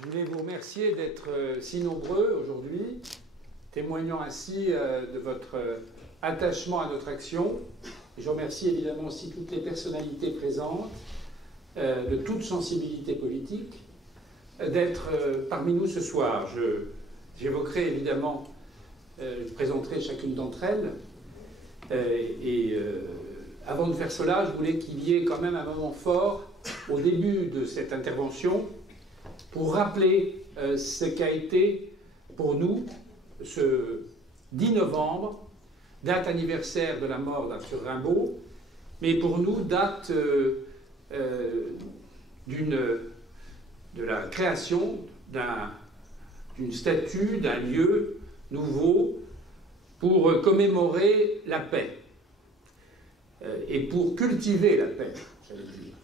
Je voulais vous remercier d'être si nombreux aujourd'hui, témoignant ainsi de votre attachement à notre action. Je remercie évidemment aussi toutes les personnalités présentes, de toute sensibilité politique, d'être parmi nous ce soir. J'évoquerai évidemment, je présenterai chacune d'entre elles. Avant de faire cela, je voulais qu'il y ait quand même un moment fort au début de cette intervention pour rappeler ce qu'a été pour nous ce 10 novembre, date anniversaire de la mort d'Arthur Rimbaud, mais pour nous date de la création d'une statue, d'un lieu nouveau pour commémorer la paix et pour cultiver la paix, j'allais dire.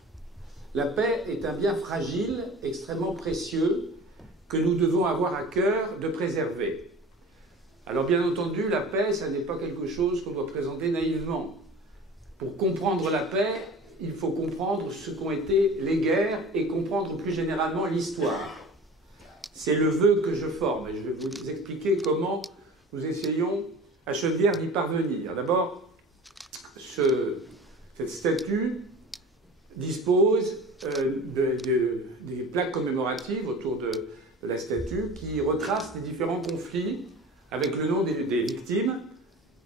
La paix est un bien fragile, extrêmement précieux, que nous devons avoir à cœur de préserver. Alors bien entendu, la paix, ça n'est pas quelque chose qu'on doit présenter naïvement. Pour comprendre la paix, il faut comprendre ce qu'ont été les guerres et comprendre plus généralement l'histoire. C'est le vœu que je forme et je vais vous expliquer comment nous essayons à Chenevière d'y parvenir. D'abord, cette statue dispose des plaques commémoratives autour de la statue qui retracent les différents conflits avec le nom des victimes.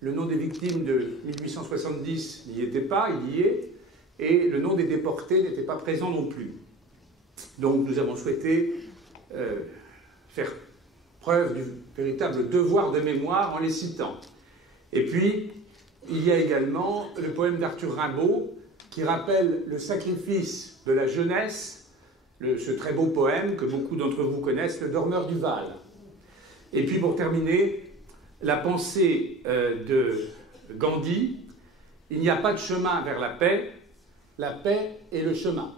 Le nom des victimes de 1870 n'y était pas, il y est, et le nom des déportés n'était pas présent non plus. Donc nous avons souhaité faire preuve du véritable devoir de mémoire en les citant. Et puis, il y a également le poème d'Arthur Rimbaud qui rappelle le sacrifice de la jeunesse, ce très beau poème que beaucoup d'entre vous connaissent, Le Dormeur du Val. Et puis pour terminer, la pensée de Gandhi, il n'y a pas de chemin vers la paix est le chemin.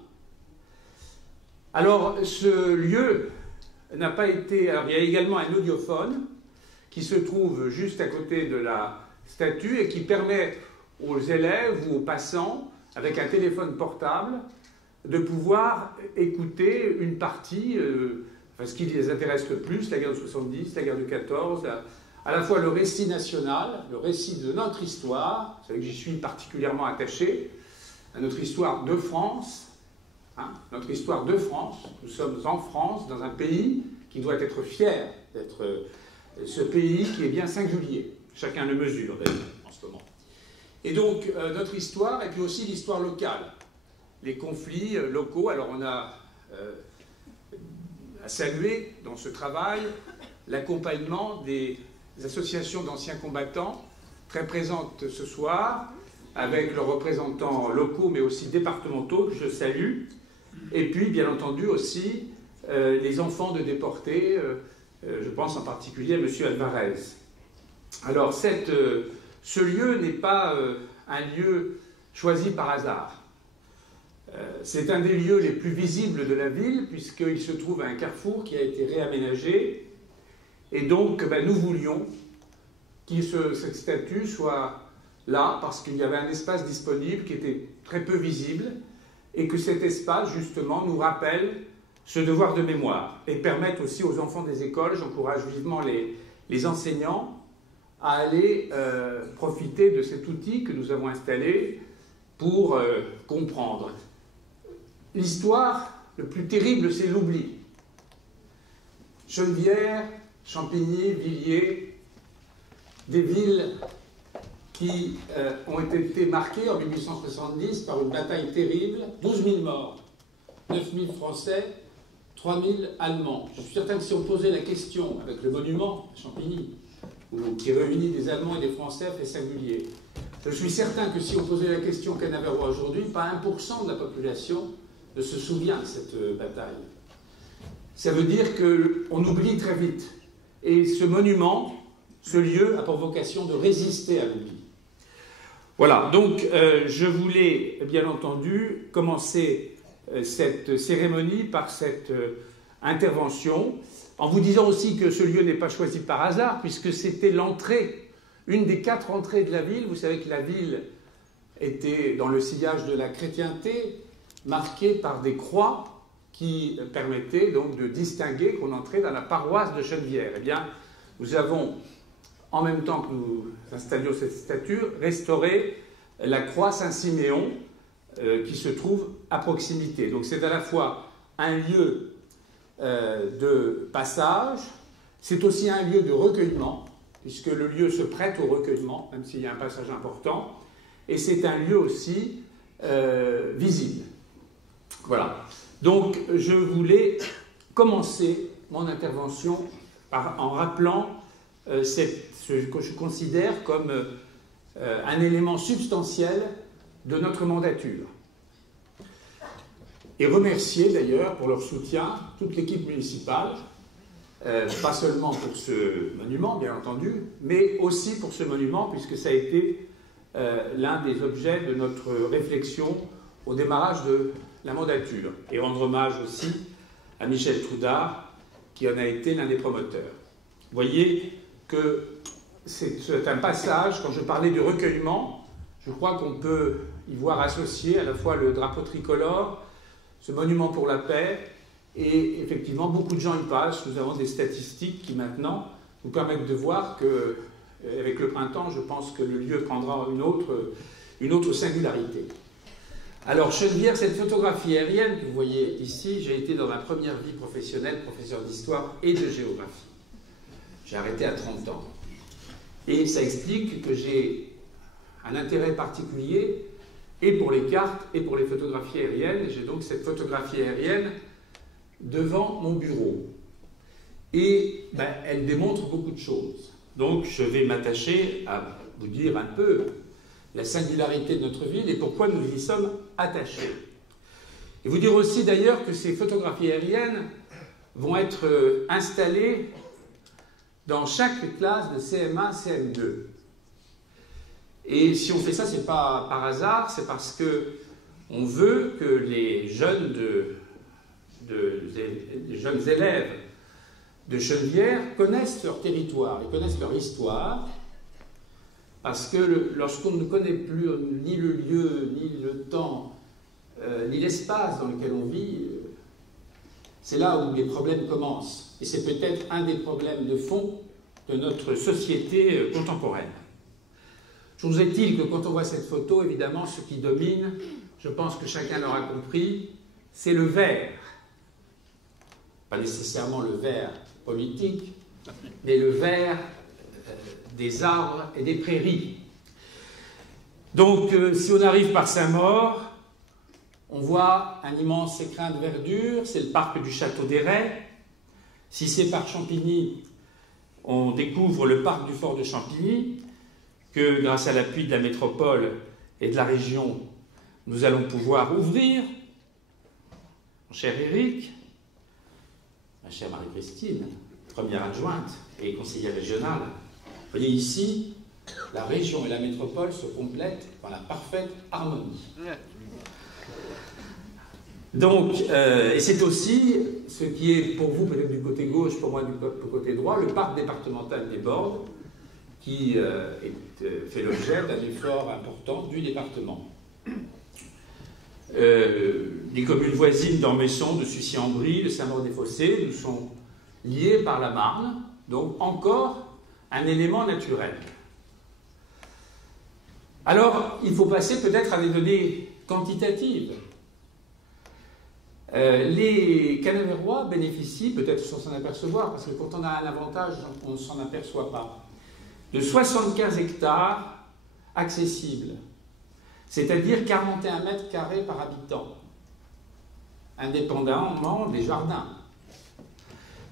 Alors ce lieu n'a pas été... Alors il y a également un audiophone qui se trouve juste à côté de la statue et qui permet aux élèves ou aux passants, avec un téléphone portable, de pouvoir écouter une partie, ce qui les intéresse le plus, la guerre de 70, la guerre de 14, à la fois le récit national, le récit de notre histoire, vous savez que j'y suis particulièrement attaché, à notre histoire de France, notre histoire de France. Nous sommes en France, dans un pays qui doit être fier d'être ce pays qui est bien singulier. Chacun le mesure d'ailleurs en ce moment. Et donc notre histoire, et puis aussi l'histoire locale, les conflits locaux. Alors on a à saluer dans ce travail l'accompagnement des associations d'anciens combattants, très présentes ce soir, avec leurs représentants locaux mais aussi départementaux, que je salue, et puis bien entendu aussi les enfants de déportés, je pense en particulier à M. Alvarez. Alors ce lieu n'est pas un lieu choisi par hasard. C'est un des lieux les plus visibles de la ville, puisqu'il se trouve à un carrefour qui a été réaménagé, et donc nous voulions que cette statue soit là, parce qu'il y avait un espace disponible qui était très peu visible, et que cet espace, justement, nous rappelle ce devoir de mémoire, et permette aussi aux enfants des écoles, j'encourage vivement les enseignants, à aller profiter de cet outil que nous avons installé pour comprendre. L'histoire, le plus terrible, c'est l'oubli. Chenevière, Champigny, Villiers, des villes qui ont été marqués en 1870 par une bataille terrible, 12 000 morts, 9 000 Français, 3 000 Allemands. Je suis certain que si on posait la question avec le monument à Champigny, qui réunit des Allemands et des Français, fait singulier. Je suis certain que si on posait la question Canaverois aujourd'hui, pas 1% de la population ne se souvient de cette bataille. Ça veut dire qu'on oublie très vite. Et ce monument, ce lieu, a pour vocation de résister à l'oubli. Voilà, donc je voulais bien entendu commencer cette cérémonie par cette intervention, en vous disant aussi que ce lieu n'est pas choisi par hasard, puisque c'était l'entrée, une des 4 entrées de la ville. Vous savez que la ville était dans le sillage de la chrétienté, marquée par des croix qui permettaient donc de distinguer qu'on entrait dans la paroisse de Chenevière. Eh bien, nous avons, en même temps que nous installions cette statue, restauré la croix Saint-Siméon qui se trouve à proximité. Donc c'est à la fois un lieu de passage, c'est aussi un lieu de recueillement, puisque le lieu se prête au recueillement, même s'il y a un passage important, et c'est un lieu aussi visible. Voilà. Donc je voulais commencer mon intervention en rappelant ce que je considère comme un élément substantiel de notre mandature. Et remercier d'ailleurs pour leur soutien toute l'équipe municipale, pas seulement pour ce monument bien entendu, mais aussi pour ce monument puisque ça a été l'un des objets de notre réflexion au démarrage de la mandature. Et rendre hommage aussi à Michel Troudard qui en a été l'un des promoteurs. Vous voyez que c'est un passage, quand je parlais du recueillement, je crois qu'on peut y voir associé à la fois le drapeau tricolore, ce monument pour la paix, et effectivement beaucoup de gens y passent. Nous avons des statistiques qui maintenant nous permettent de voir que, avec le printemps, je pense que le lieu prendra une autre singularité. Alors Chenevière, cette photographie aérienne que vous voyez ici, j'ai été dans ma première vie professionnelle professeur d'histoire et de géographie. J'ai arrêté à 30 ans. Et ça explique que j'ai un intérêt particulier et pour les cartes et pour les photographies aériennes. J'ai donc cette photographie aérienne devant mon bureau. Et elle démontre beaucoup de choses. Donc je vais m'attacher à vous dire un peu la singularité de notre ville et pourquoi nous y sommes attachés. Et vous dire aussi d'ailleurs que ces photographies aériennes vont être installées dans chaque classe de CM1, CM2. Et si on fait ça, ce n'est pas par hasard, c'est parce qu'on veut que les jeunes élèves de Chenevière connaissent leur territoire et connaissent leur histoire, parce que lorsqu'on ne connaît plus ni le lieu, ni le temps, ni l'espace dans lequel on vit, c'est là où les problèmes commencent. Et c'est peut-être un des problèmes de fond de notre société contemporaine. Chose est-il que quand on voit cette photo, évidemment, ce qui domine, je pense que chacun l'aura compris, c'est le vert. Pas nécessairement le vert politique, mais le vert des arbres et des prairies. Donc, si on arrive par Saint-Maur, on voit un immense écrin de verdure, c'est le parc du Château des Rets. Si c'est par Champigny, on découvre le parc du Fort de Champigny, que grâce à l'appui de la métropole et de la région, nous allons pouvoir ouvrir. Mon cher Éric, ma chère Marie-Christine, première adjointe et conseillère régionale, vous voyez ici, la région et la métropole se complètent dans la parfaite harmonie. Donc, et c'est aussi ce qui est pour vous peut-être du côté gauche, pour moi du côté droit, le parc départemental des Bordes, qui fait l'objet d'un effort important du département. Les communes voisines d'Ormesson, de Sucy-en-Brie, de Saint-Maur-des-Fossés nous sont liées par la Marne, donc encore un élément naturel. Alors, il faut passer peut-être à des données quantitatives. Les Canaverois bénéficient, peut-être sans s'en apercevoir, parce que quand on a un avantage, on ne s'en aperçoit pas, de 75 hectares accessible, c'est-à-dire 41 mètres carrés par habitant, indépendamment des jardins.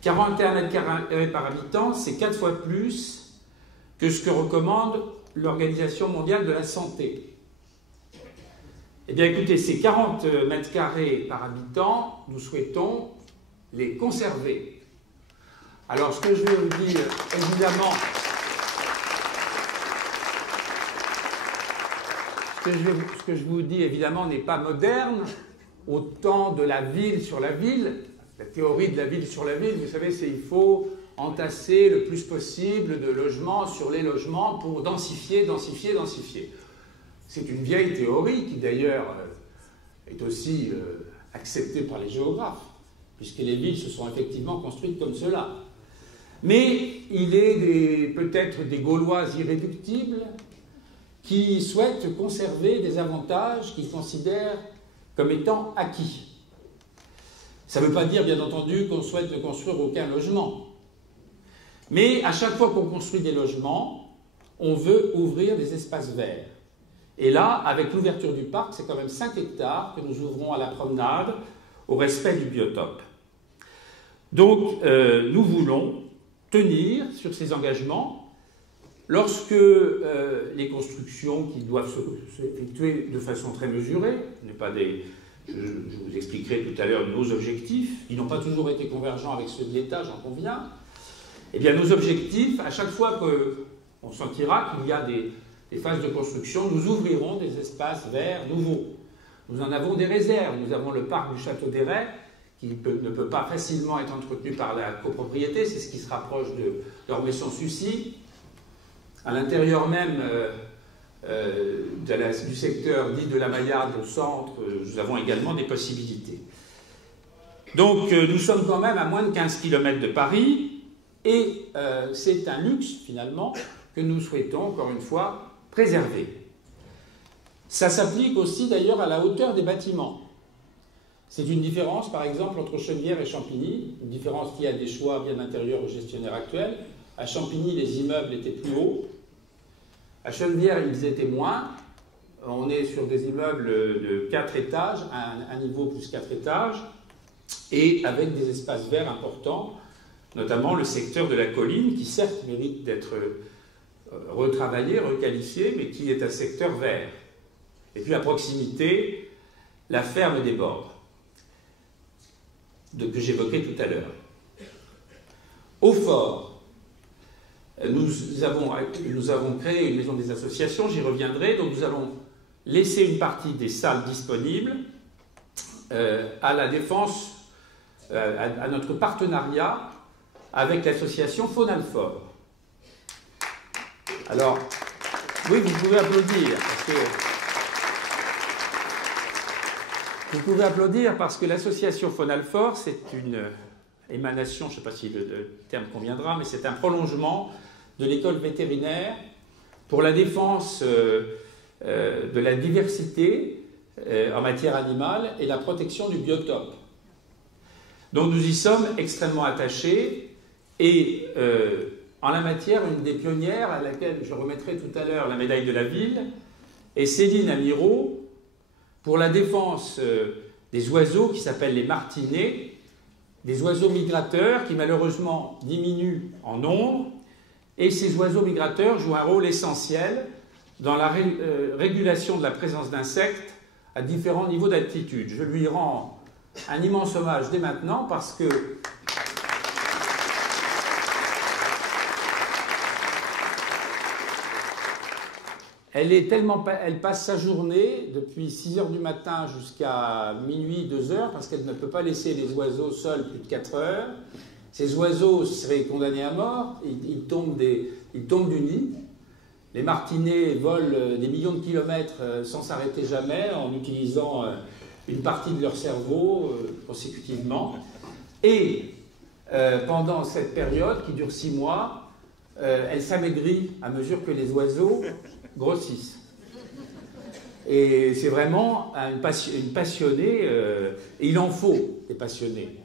41 mètres carrés par habitant, c'est 4 fois plus que ce que recommande l'Organisation mondiale de la santé. Eh bien écoutez, ces 40 mètres carrés par habitant, nous souhaitons les conserver. Alors ce que je vais vous dire, évidemment, ce que je vous dis évidemment n'est pas moderne, au temps de la ville sur la ville. La théorie de la ville sur la ville, vous savez, c'est il faut entasser le plus possible de logements sur les logements pour densifier, densifier, densifier. C'est une vieille théorie qui d'ailleurs est aussi acceptée par les géographes, puisque les villes se sont effectivement construites comme cela. Mais il est peut-être des Gaulois irréductibles qui souhaitent conserver des avantages qu'ils considèrent comme étant acquis. Ça ne veut pas dire, bien entendu, qu'on souhaite ne construire aucun logement. Mais à chaque fois qu'on construit des logements, on veut ouvrir des espaces verts. Et là, avec l'ouverture du parc, c'est quand même 5 hectares que nous ouvrons à la promenade, au respect du biotope. Donc, nous voulons tenir sur ces engagements lorsque les constructions qui doivent s'effectuer de façon très mesurée, je vous expliquerai tout à l'heure nos objectifs, qui n'ont pas toujours été convergents avec ceux de l'État, j'en conviens. Eh bien, nos objectifs, à chaque fois qu'on sentira qu'il y a des phases de construction, nous ouvrirons des espaces verts nouveaux. Nous en avons des réserves. Nous avons le parc du Château d'Héret, qui ne peut pas facilement être entretenu par la copropriété, c'est ce qui se rapproche de l'Ormesson-Sucy. À l'intérieur même du secteur dit de la Maillade au centre, nous avons également des possibilités. Donc nous sommes quand même à moins de 15 km de Paris, et c'est un luxe finalement que nous souhaitons encore une fois préserver. Ça s'applique aussi d'ailleurs à la hauteur des bâtiments. C'est une différence par exemple entre Chennevières et Champigny, une différence qui a des choix bien intérieurs au gestionnaire actuel. À Champigny, les immeubles étaient plus hauts. À Chennevières, ils étaient moins. On est sur des immeubles de 4 étages, un niveau plus 4 étages, et avec des espaces verts importants, notamment le secteur de la colline, qui certes mérite d'être retravaillé, requalifié, mais qui est un secteur vert. Et puis à proximité, la ferme des Bords, que j'évoquais tout à l'heure. Au Fort, nous avons créé une maison des associations, j'y reviendrai, donc nous allons laisser une partie des salles disponibles à la défense, à notre partenariat avec l'association Faune-Alfort. Alors, oui, vous pouvez applaudir, parce que l'association Faune-Alfort, c'est une émanation, je ne sais pas si le terme conviendra, mais c'est un prolongement de l'école vétérinaire pour la défense de la diversité en matière animale et la protection du biotope. Donc nous y sommes extrêmement attachés et en la matière, une des pionnières à laquelle je remettrai tout à l'heure la médaille de la ville est Céline Amirault pour la défense des oiseaux qui s'appellent les martinets, des oiseaux migrateurs qui malheureusement diminuent en nombre, et ces oiseaux migrateurs jouent un rôle essentiel dans la régulation de la présence d'insectes à différents niveaux d'altitude. Je lui rends un immense hommage dès maintenant parce que elle passe sa journée depuis 6 h du matin jusqu'à minuit, 2 h, parce qu'elle ne peut pas laisser les oiseaux seuls plus de 4 heures. Ces oiseaux seraient condamnés à mort, ils tombent du nid. Les martinets volent des millions de kilomètres sans s'arrêter jamais, en utilisant une partie de leur cerveau consécutivement. Et pendant cette période, qui dure 6 mois, elle s'amaigrit à mesure que les oiseaux grossissent. Et c'est vraiment une passionnée, et il en faut des passionnés.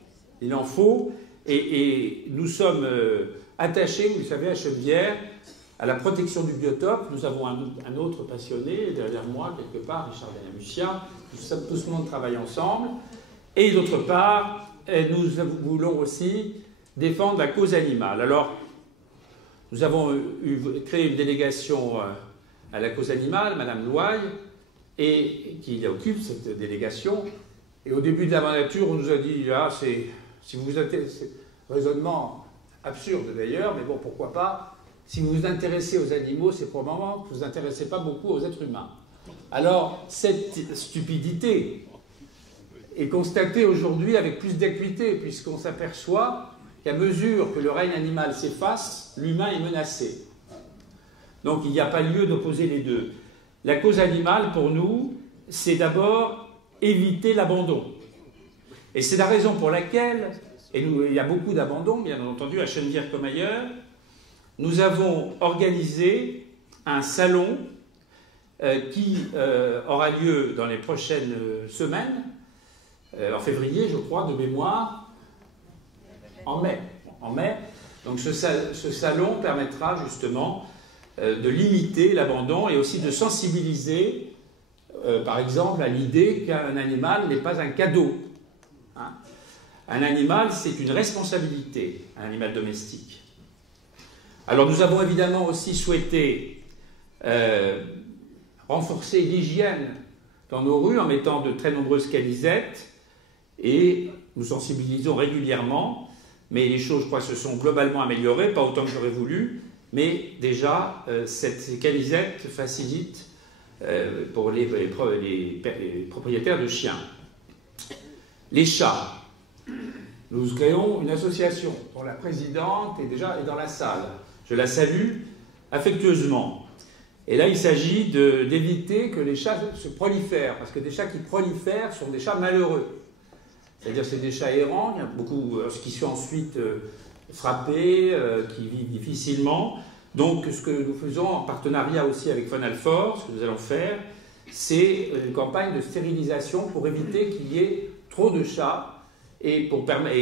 Il en faut, et nous sommes attachés, vous savez, à Chennevières, à la protection du biotope. Nous avons un autre passionné derrière moi, quelque part, Richard Benamucia. Tout ce monde travaille ensemble. Et d'autre part, nous voulons aussi défendre la cause animale. Alors, nous avons créé une délégation à la cause animale, Madame Loye, et qui occupe cette délégation. Et au début de la mandature, on nous a dit, ah, si vous vous intéressez, raisonnement absurde d'ailleurs, mais bon, pourquoi pas, si vous vous intéressez aux animaux, c'est probablement que vous ne vous intéressez pas beaucoup aux êtres humains. Alors, cette stupidité est constatée aujourd'hui avec plus d'acuité, puisqu'on s'aperçoit qu'à mesure que le règne animal s'efface, l'humain est menacé. Donc il n'y a pas lieu d'opposer les deux. La cause animale, pour nous, c'est d'abord éviter l'abandon. Et c'est la raison pour laquelle, et il y a beaucoup d'abandon, bien entendu, à Chennevières comme ailleurs, nous avons organisé un salon qui aura lieu dans les prochaines semaines, en février, je crois, de mémoire, en mai. Donc ce salon permettra justement de limiter l'abandon et aussi de sensibiliser, par exemple, à l'idée qu'un animal n'est pas un cadeau. Hein. Un animal, c'est une responsabilité, un animal domestique. Alors nous avons évidemment aussi souhaité renforcer l'hygiène dans nos rues en mettant de très nombreuses canisettes et nous sensibilisons régulièrement, mais les choses, je crois, se sont globalement améliorées, pas autant que j'aurais voulu, mais déjà, ces canisettes facilitent pour les propriétaires de chiens. Les chats. Nous créons une association dont la présidente est déjà dans la salle. Je la salue affectueusement. Et là, il s'agit d'éviter que les chats se prolifèrent, parce que des chats qui prolifèrent sont des chats malheureux. C'est-à-dire c'est des chats errants, il y a beaucoup qui sont ensuite frappés, qui vivent difficilement. Donc ce que nous faisons en partenariat aussi avec Fonalfort, ce que nous allons faire, c'est une campagne de stérilisation pour éviter qu'il y ait trop de chats et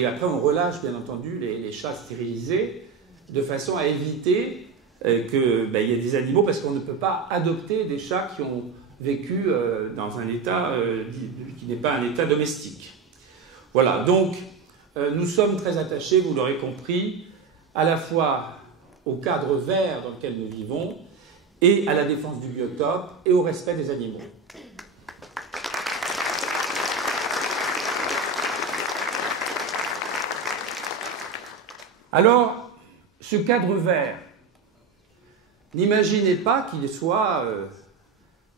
après on relâche bien entendu les chats stérilisés de façon à éviter qu'il y ait des animaux, parce qu'on ne peut pas adopter des chats qui ont vécu dans un état qui n'est pas un état domestique. Voilà, donc nous sommes très attachés, vous l'aurez compris, à la fois au cadre vert dans lequel nous vivons et à la défense du biotope et au respect des animaux. Alors, ce cadre vert, n'imaginez pas qu'il soit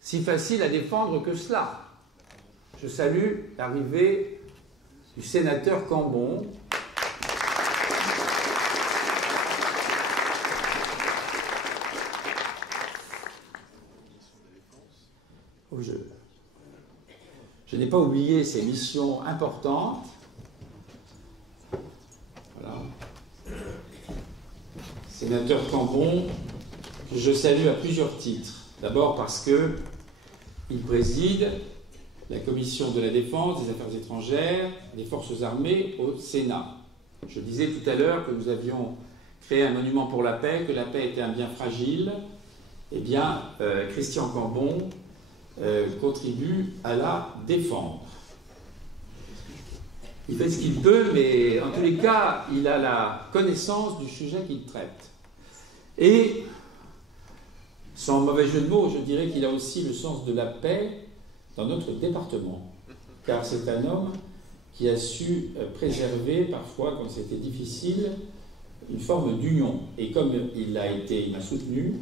si facile à défendre que cela. Je salue l'arrivée du sénateur Cambon. Je n'ai pas oublié ces missions importantes. Voilà. Sénateur Cambon, que je salue à plusieurs titres. D'abord parce qu'il préside la commission de la défense, des affaires étrangères, des forces armées au Sénat. Je disais tout à l'heure que nous avions créé un monument pour la paix, que la paix était un bien fragile. Eh bien, Christian Cambon contribue à la défendre. Il fait ce qu'il peut, mais en tous les cas, il a la connaissance du sujet qu'il traite. Et, sans mauvais jeu de mots, je dirais qu'il a aussi le sens de la paix dans notre département, car c'est un homme qui a su préserver, parfois, quand c'était difficile, une forme d'union. Et comme il m'a soutenu,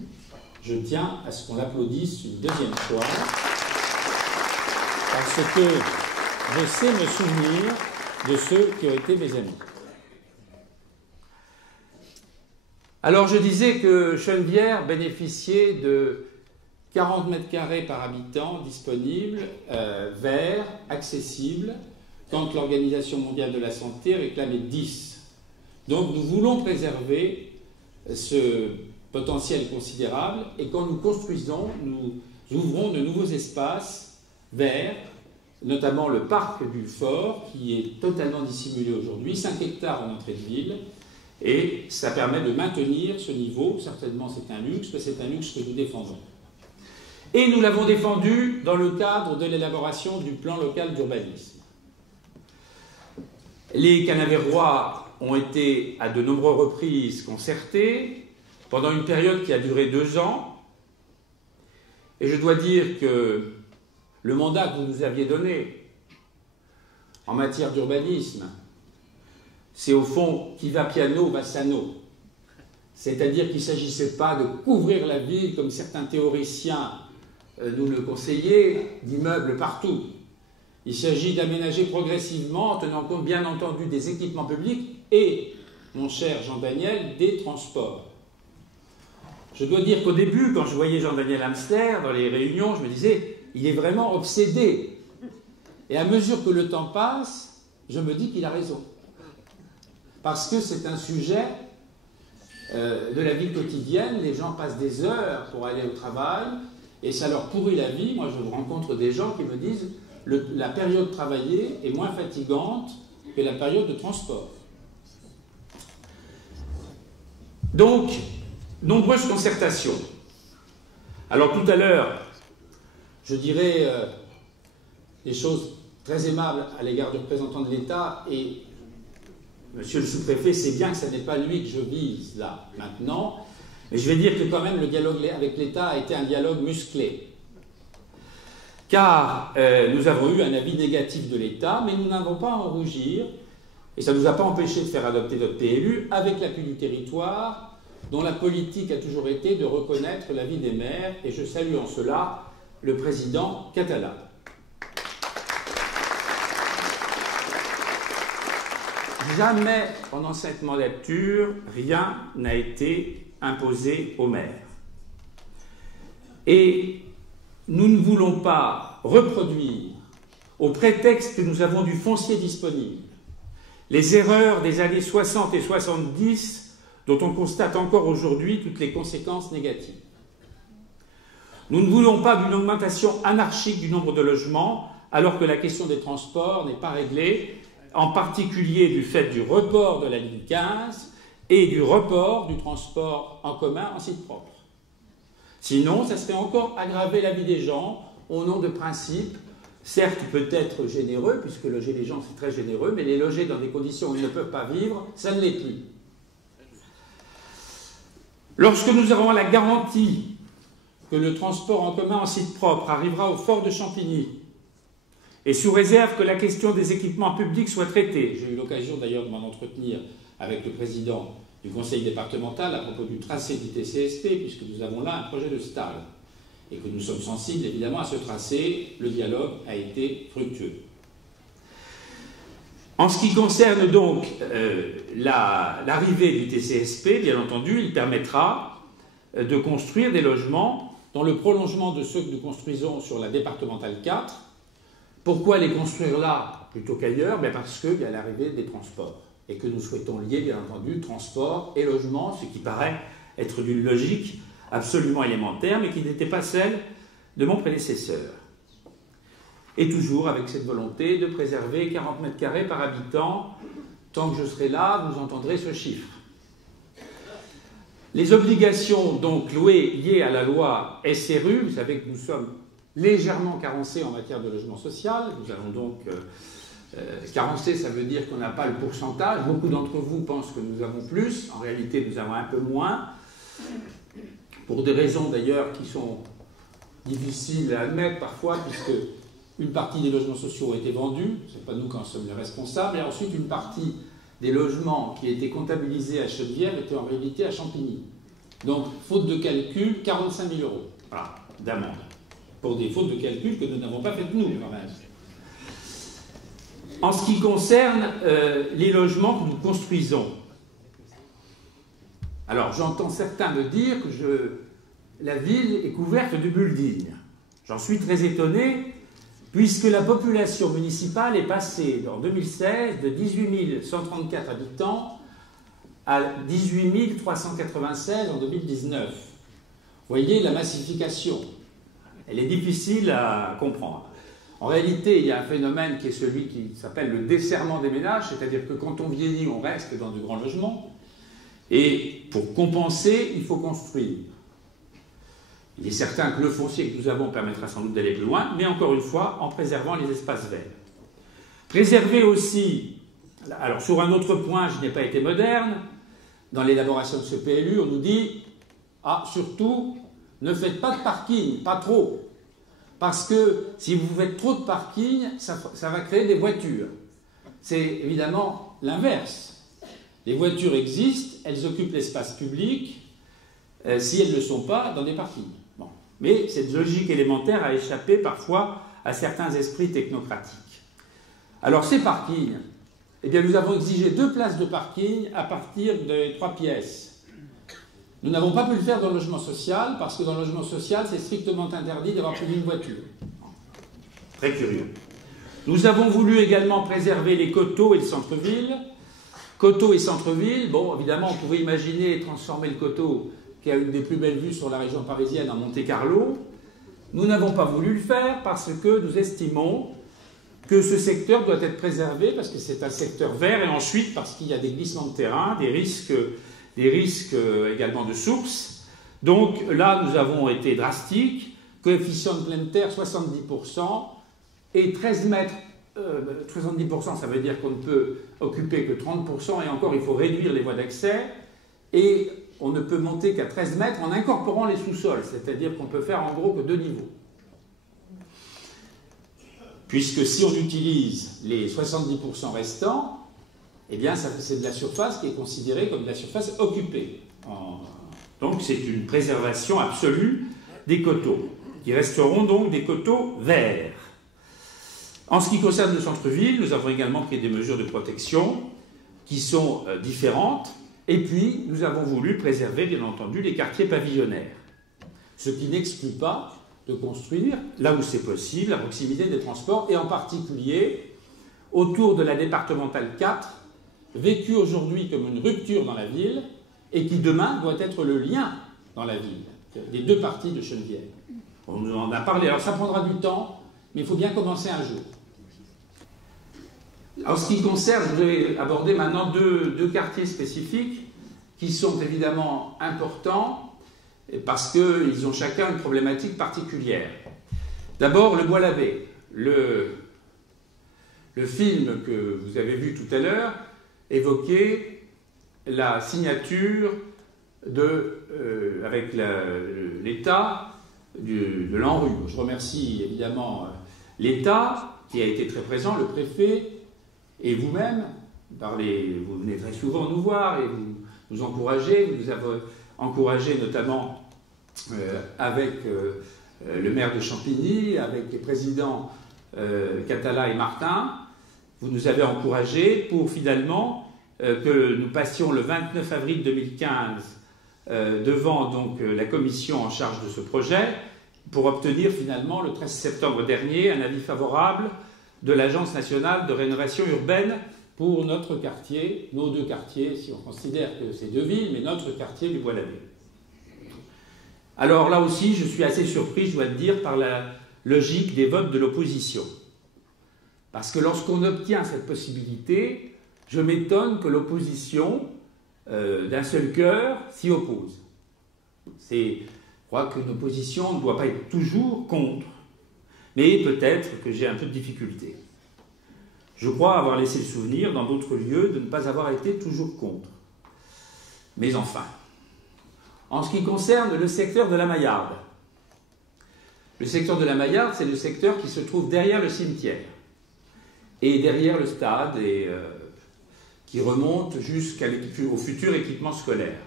je tiens à ce qu'on l'applaudisse une deuxième fois, parce que je sais me souvenir de ceux qui ont été mes amis. Alors je disais que Chennevières bénéficiait de 40 mètres carrés par habitant disponibles, verts, accessibles, quand l'Organisation mondiale de la santé réclamait 10. Donc nous voulons préserver ce potentiel considérable, et quand nous construisons, nous ouvrons de nouveaux espaces verts, notamment le parc du Fort, qui est totalement dissimulé aujourd'hui, 5 hectares en entrée de ville, Et ça permet de maintenir ce niveau. Certainement, c'est un luxe, mais c'est un luxe que nous défendons. Et nous l'avons défendu dans le cadre de l'élaboration du plan local d'urbanisme. Les Canavérois ont été à de nombreuses reprises concertés pendant une période qui a duré 2 ans. Et je dois dire que le mandat que vous nous aviez donné en matière d'urbanisme, c'est au fond qui va piano va sano. C'est-à-dire qu'il ne s'agissait pas de couvrir la ville comme certains théoriciens nous le conseillaient, d'immeubles partout. Il s'agit d'aménager progressivement en tenant compte bien entendu des équipements publics et, mon cher Jean-Daniel, des transports. Je dois dire qu'au début, quand je voyais Jean-Daniel Amster dans les réunions, je me disais, il est vraiment obsédé. Et à mesure que le temps passe, je me dis qu'il a raison. Parce que c'est un sujet de la vie quotidienne, les gens passent des heures pour aller au travail, et ça leur pourrit la vie. Moi, je rencontre des gens qui me disent la période travaillée est moins fatigante que la période de transport. Donc, nombreuses concertations. Alors tout à l'heure, je dirais des choses très aimables à l'égard du représentant de l'État, et Monsieur le sous-préfet sait bien que ce n'est pas lui que je vise là, maintenant, mais je vais dire que quand même le dialogue avec l'État a été un dialogue musclé. Car nous avons eu un avis négatif de l'État, mais nous n'avons pas à en rougir, et ça ne nous a pas empêché de faire adopter notre PLU avec l'appui du territoire, dont la politique a toujours été de reconnaître l'avis des maires, et je salue en cela le président Catala. Jamais, pendant cette mandature, rien n'a été imposé aux maires. Et nous ne voulons pas reproduire, au prétexte que nous avons du foncier disponible, les erreurs des années 60 et 70 dont on constate encore aujourd'hui toutes les conséquences négatives. Nous ne voulons pas d'une augmentation anarchique du nombre de logements, alors que la question des transports n'est pas réglée, en particulier du fait du report de la ligne 15 et du report du transport en commun en site propre. Sinon, ça serait encore aggraver la vie des gens au nom de principes, certes peut-être généreux, puisque loger les gens c'est très généreux, mais les loger dans des conditions où ils ne peuvent pas vivre, ça ne l'est plus. Lorsque nous avons la garantie que le transport en commun en site propre arrivera au fort de Champigny, et sous réserve que la question des équipements publics soit traitée, j'ai eu l'occasion d'ailleurs de m'en entretenir avec le président du conseil départemental à propos du tracé du TCSP, puisque nous avons là un projet de STAL, et que nous sommes sensibles évidemment à ce tracé, le dialogue a été fructueux. En ce qui concerne donc l'arrivée du TCSP, bien entendu, il permettra de construire des logements dans le prolongement de ceux que nous construisons sur la départementale 4. Pourquoi les construire là plutôt qu'ailleurs? Parce qu'il y a l'arrivée des transports et que nous souhaitons lier, bien entendu, transport et logement, ce qui paraît être d'une logique absolument élémentaire, mais qui n'était pas celle de mon prédécesseur. Et toujours avec cette volonté de préserver 40 mètres carrés par habitant. Tant que je serai là, vous entendrez ce chiffre. Les obligations donc liées à la loi SRU, vous savez que nous sommes légèrement carencés en matière de logement social. Nous allons donc carencés, ça veut dire qu'on n'a pas le pourcentage. Beaucoup d'entre vous pensent que nous avons plus. En réalité, nous avons un peu moins. Pour des raisons d'ailleurs qui sont difficiles à admettre parfois, puisque une partie des logements sociaux a été vendue, ce n'est pas nous qui en sommes les responsables, et ensuite une partie des logements qui étaient comptabilisés à Chaudière étaient en réalité à Champigny. Donc, faute de calcul, 45 000 € voilà, d'amende. Pour des fautes de calcul que nous n'avons pas faites nous, quand même. En ce qui concerne les logements que nous construisons, alors j'entends certains me dire que la ville est couverte de buildings. J'en suis très étonné, puisque la population municipale est passée en 2016 de 18 134 habitants à 18 396 en 2019. Vous voyez la massification. Elle est difficile à comprendre. En réalité, il y a un phénomène qui est celui qui s'appelle le desserrement des ménages, c'est-à-dire que quand on vieillit, on reste dans de grands logements. Et pour compenser, il faut construire. Il est certain que le foncier que nous avons permettra sans doute d'aller plus loin, mais encore une fois, en préservant les espaces verts. Préserver aussi, alors sur un autre point, je n'ai pas été moderne, dans l'élaboration de ce PLU, on nous dit « Ah, surtout, ne faites pas de parking, pas trop, parce que si vous faites trop de parking, ça va créer des voitures. » C'est évidemment l'inverse. Les voitures existent, elles occupent l'espace public, si elles ne le sont pas, dans des parkings. Bon. Mais cette logique élémentaire a échappé parfois à certains esprits technocratiques. Alors ces parkings, eh bien, nous avons exigé 2 places de parking à partir de 3 pièces. Nous n'avons pas pu le faire dans le logement social, parce que dans le logement social, c'est strictement interdit d'avoir plus d'une voiture. Très curieux. Nous avons voulu également préserver les coteaux et le centre-ville. Coteaux et centre-ville, bon, évidemment, on pouvait imaginer transformer le coteau, qui a une des plus belles vues sur la région parisienne, en Monte-Carlo. Nous n'avons pas voulu le faire parce que nous estimons que ce secteur doit être préservé, parce que c'est un secteur vert, et ensuite parce qu'il y a des glissements de terrain, des risques également de sources. Donc là, nous avons été drastiques. Coefficient de pleine terre, 70%, et 13 mètres. 70%, ça veut dire qu'on ne peut occuper que 30%, et encore, il faut réduire les voies d'accès, et on ne peut monter qu'à 13 mètres en incorporant les sous-sols, c'est-à-dire qu'on peut faire en gros que 2 niveaux. Puisque si on utilise les 70% restants, eh bien, c'est de la surface qui est considérée comme de la surface occupée. Donc, c'est une préservation absolue des coteaux, qui resteront donc des coteaux verts. En ce qui concerne le centre-ville, nous avons également pris des mesures de protection qui sont différentes. Et puis, nous avons voulu préserver, bien entendu, les quartiers pavillonnaires. Ce qui n'exclut pas de construire, là où c'est possible, à proximité des transports, et en particulier autour de la départementale 4, vécue aujourd'hui comme une rupture dans la ville, et qui demain doit être le lien dans la ville, des 2 parties de Chenevière. On nous en a parlé, alors ça prendra du temps, mais il faut bien commencer un jour. En ce qui concerne, je vais aborder maintenant deux quartiers spécifiques qui sont évidemment importants parce qu'ils ont chacun une problématique particulière. D'abord, le Bois-l'Abbé. Le film que vous avez vu tout à l'heure évoquait la signature avec l'État de l'ANRU. Je remercie évidemment l'État qui a été très présent, le préfet, et vous-même, vous venez très souvent nous voir et vous nous encouragez. Vous nous avez encouragés notamment avec le maire de Champigny, avec les présidents Catala et Martin. Vous nous avez encouragés pour finalement que nous passions le 29 avril 2015 devant donc la commission en charge de ce projet pour obtenir finalement le 13 septembre dernier un avis favorable de l'Agence nationale de rénovation urbaine pour notre quartier, nos 2 quartiers, si on considère que c'est 2 villes, mais notre quartier du Bois-l'Abbé. Alors là aussi, je suis assez surpris, je dois le dire, par la logique des votes de l'opposition. Parce que lorsqu'on obtient cette possibilité, je m'étonne que l'opposition, d'un seul cœur, s'y oppose. Je crois qu'une opposition ne doit pas être toujours contre. Mais peut-être que j'ai un peu de difficulté. Je crois avoir laissé le souvenir, dans d'autres lieux, de ne pas avoir été toujours contre. Mais enfin, en ce qui concerne le secteur de la Maillarde, le secteur de la Maillarde, c'est le secteur qui se trouve derrière le cimetière et derrière le stade et qui remonte jusqu'au futur équipement scolaire.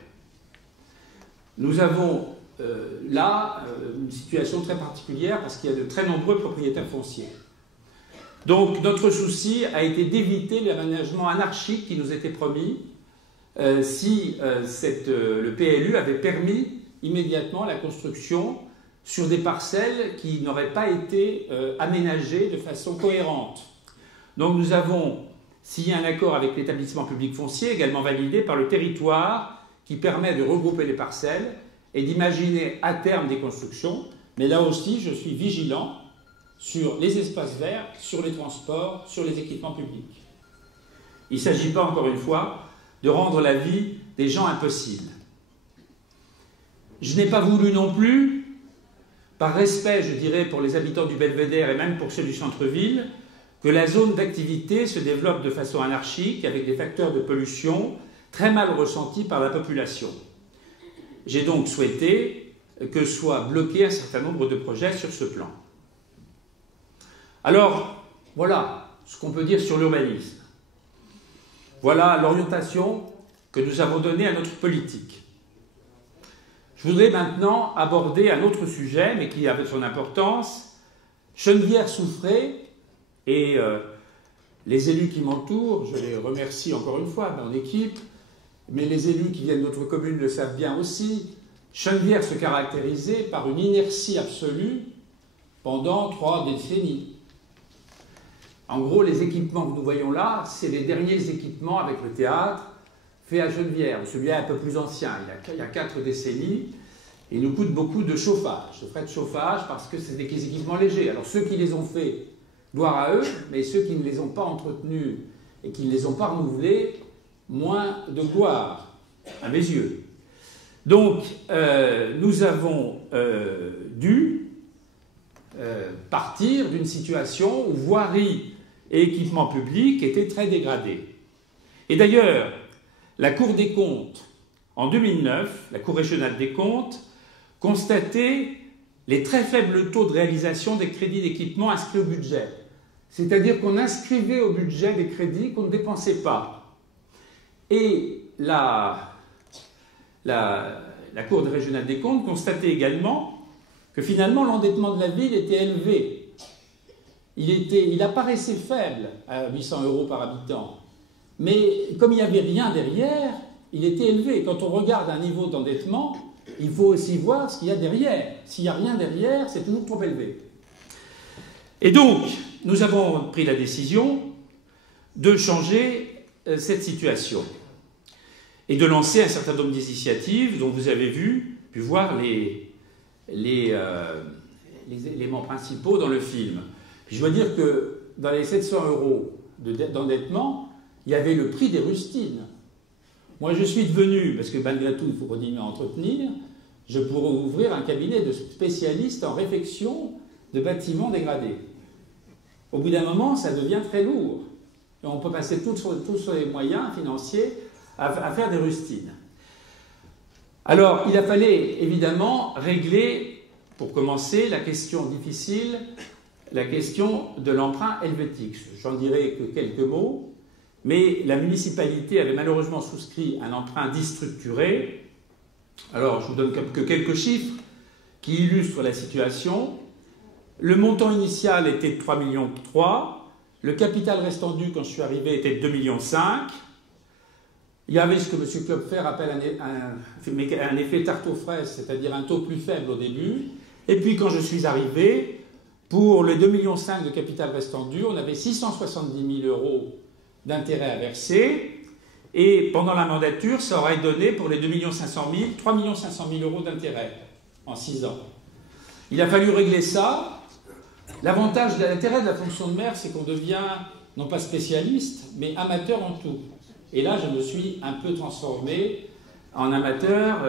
Nous avons là, une situation très particulière parce qu'il y a de très nombreux propriétaires fonciers. Donc, notre souci a été d'éviter l'aménagement anarchique qui nous était promis si le PLU avait permis immédiatement la construction sur des parcelles qui n'auraient pas été aménagées de façon cohérente. Donc, nous avons signé un accord avec l'établissement public foncier, également validé par le territoire, qui permet de regrouper les parcelles et d'imaginer à terme des constructions. Mais là aussi, je suis vigilant sur les espaces verts, sur les transports, sur les équipements publics. Il ne s'agit pas, encore une fois, de rendre la vie des gens impossibles. Je n'ai pas voulu non plus, par respect, je dirais, pour les habitants du Belvédère et même pour ceux du centre-ville, que la zone d'activité se développe de façon anarchique avec des facteurs de pollution très mal ressentis par la population. J'ai donc souhaité que soient bloqués un certain nombre de projets sur ce plan. Alors, voilà ce qu'on peut dire sur l'urbanisme. Voilà l'orientation que nous avons donnée à notre politique. Je voudrais maintenant aborder un autre sujet, mais qui a son importance. Chenevière-Souffray, et les élus qui m'entourent, je les remercie encore une fois, mon équipe, mais les élus qui viennent de notre commune le savent bien aussi. Chenevière se caractérisait par une inertie absolue pendant 3 décennies. En gros, les équipements que nous voyons là, c'est les derniers équipements avec le théâtre faits à Geneviève. Celui-là est un peu plus ancien, il y a 4 décennies. Il nous coûte beaucoup de chauffage, de frais de chauffage, parce que c'est des équipements légers. Alors ceux qui les ont faits, gloire à eux, mais ceux qui ne les ont pas entretenus et qui ne les ont pas renouvelés, moins de gloire, à mes yeux. Donc, nous avons dû partir d'une situation où voirie et équipement public étaient très dégradés. Et d'ailleurs, la Cour des comptes, en 2009, la Cour régionale des comptes, constatait les très faibles taux de réalisation des crédits d'équipement inscrits au budget. C'est-à-dire qu'on inscrivait au budget des crédits qu'on ne dépensait pas. Et la Cour régionale des comptes constatait également que finalement l'endettement de la ville était élevé. Il apparaissait faible à 800 € par habitant. Mais comme il n'y avait rien derrière, il était élevé. Quand on regarde un niveau d'endettement, il faut aussi voir ce qu'il y a derrière. S'il n'y a rien derrière, c'est toujours trop élevé. Et donc, nous avons pris la décision de changer cette situation et de lancer un certain nombre d'initiatives dont vous avez pu voir les éléments principaux dans le film. Puis je dois dire que dans les 700 € d'endettement, il y avait le prix des rustines. Moi, je suis devenu, parce que malgré tout, il faut continuer à entretenir, je pourrais ouvrir un cabinet de spécialistes en réfection de bâtiments dégradés. Au bout d'un moment, ça devient très lourd. Et on peut passer tous sur les moyens financiers à faire des rustines. Alors, il a fallu évidemment régler, pour commencer, la question difficile, la question de l'emprunt helvétique. J'en dirai que quelques mots. Mais la municipalité avait malheureusement souscrit un emprunt dit structuré. Alors, je vous donne que quelques chiffres qui illustrent la situation. Le montant initial était de 3,3 millions. Le capital restant dû, quand je suis arrivé, était de 2,5 millions. Il y avait ce que M. Klopfer appelle un effet tarte aux fraises, c'est-à-dire un taux plus faible au début. Et puis, quand je suis arrivé, pour les 2,5 millions de capital restant dû, on avait 670 000 € d'intérêt à verser, et pendant la mandature, ça aurait donné pour les 3,5 millions € d'intérêt en 6 ans. Il a fallu régler ça. L'avantage de l'intérêt de la fonction de maire, c'est qu'on devient, non pas spécialiste, mais amateur en tout. Et là, je me suis un peu transformé en amateur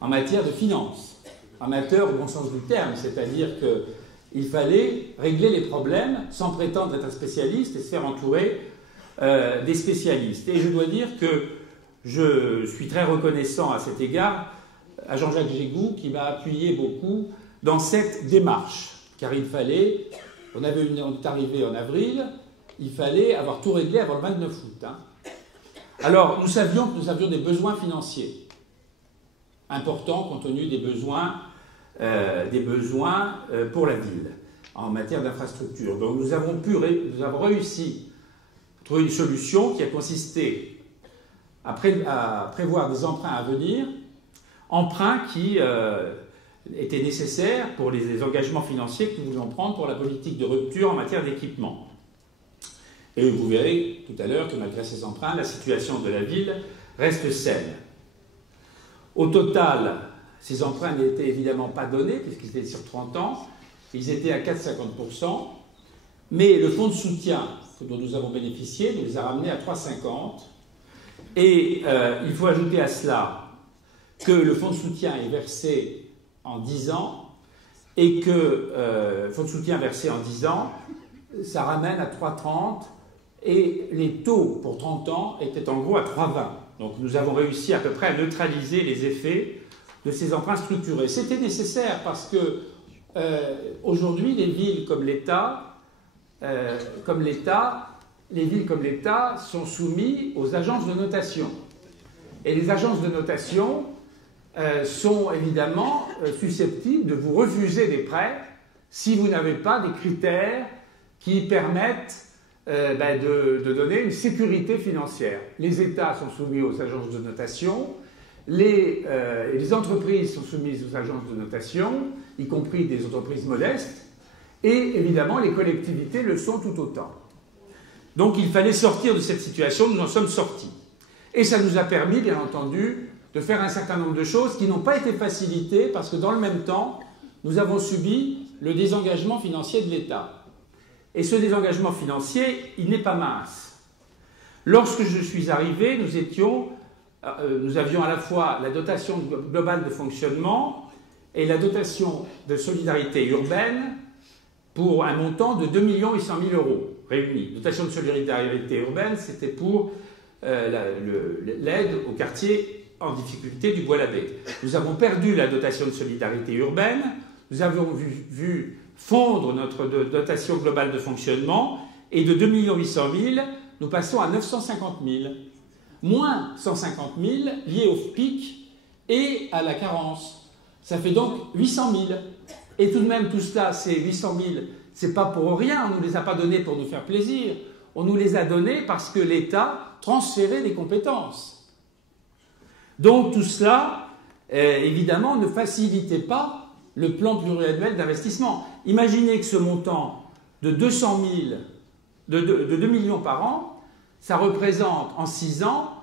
en matière de finance. Amateur au bon sens du terme, c'est-à-dire qu'il fallait régler les problèmes sans prétendre être un spécialiste et se faire entourer des spécialistes. Et je dois dire que je suis très reconnaissant à cet égard à Jean-Jacques Gégou qui m'a appuyé beaucoup dans cette démarche. Car il fallait, on est arrivé en avril, il fallait avoir tout réglé avant le 29 août. Alors, nous savions que nous avions des besoins financiers importants compte tenu des besoins pour la ville en matière d'infrastructure. Donc, nous avons réussi trouver une solution qui a consisté à prévoir des emprunts à venir, emprunts qui étaient nécessaires pour les engagements financiers que nous voulions prendre pour la politique de rupture en matière d'équipement. Et vous verrez tout à l'heure que malgré ces emprunts, la situation de la ville reste saine. Au total, ces emprunts n'étaient évidemment pas donnés, puisqu'ils étaient sur 30 ans, ils étaient à 4,50%, mais le fonds de soutien dont nous avons bénéficié nous les a ramenés à 3,50%. Et il faut ajouter à cela que le fonds de soutien est versé en 10 ans et que fonds de soutien versé en 10 ans, ça ramène à 3,30 et les taux pour 30 ans étaient en gros à 3,20. Donc nous avons réussi à peu près à neutraliser les effets de ces emprunts structurés. C'était nécessaire parce que aujourd'hui, les villes comme l'État sont soumises aux agences de notation. Et les agences de notation sont évidemment susceptibles de vous refuser des prêts si vous n'avez pas des critères qui permettent de donner une sécurité financière. Les États sont soumis aux agences de notation, les entreprises sont soumises aux agences de notation, y compris des entreprises modestes, et évidemment les collectivités le sont tout autant. Donc il fallait sortir de cette situation, nous en sommes sortis. Et ça nous a permis, bien entendu, de faire un certain nombre de choses qui n'ont pas été facilitées parce que dans le même temps, nous avons subi le désengagement financier de l'État. Et ce désengagement financier, il n'est pas mince. Lorsque je suis arrivé, nous avions à la fois la dotation globale de fonctionnement et la dotation de solidarité urbaine pour un montant de 2 800 000 € réunis. Dotation de solidarité urbaine, c'était pour l'aide aux quartiers en difficulté du Bois-l'Abbé. Nous avons perdu la dotation de solidarité urbaine, nous avons vu fondre notre dotation globale de fonctionnement, et de 2 800 000, nous passons à 950 000. Moins 150 000 liés au pic et à la carence. Ça fait donc 800 000. Et tout de même, tout cela, ces 800 000, c'est pas pour rien, on ne nous les a pas donnés pour nous faire plaisir. On nous les a donnés parce que l'État transférait des compétences. Donc tout cela, évidemment, ne facilitait pas le plan pluriannuel d'investissement. Imaginez que ce montant de 200 000, de 2 millions par an, ça représente en 6 ans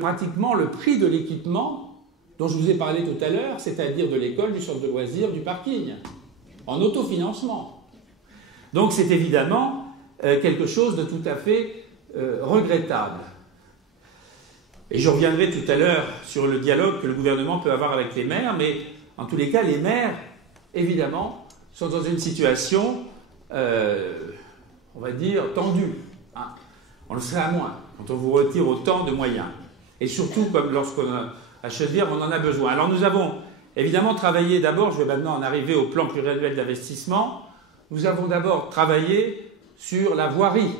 pratiquement le prix de l'équipement dont je vous ai parlé tout à l'heure, c'est-à-dire de l'école, du centre de loisirs, du parking, en autofinancement. Donc c'est évidemment quelque chose de tout à fait regrettable. Et je reviendrai tout à l'heure sur le dialogue que le gouvernement peut avoir avec les maires, mais en tous les cas, les maires, évidemment, sont dans une situation, on va dire, tendue. Hein. On le sait à moins, quand on vous retire autant de moyens. Et surtout, comme lorsqu'on a à Chaudière, on en a besoin. Alors nous avons évidemment travaillé d'abord, je vais maintenant en arriver au plan pluriannuel d'investissement, nous avons d'abord travaillé sur la voirie.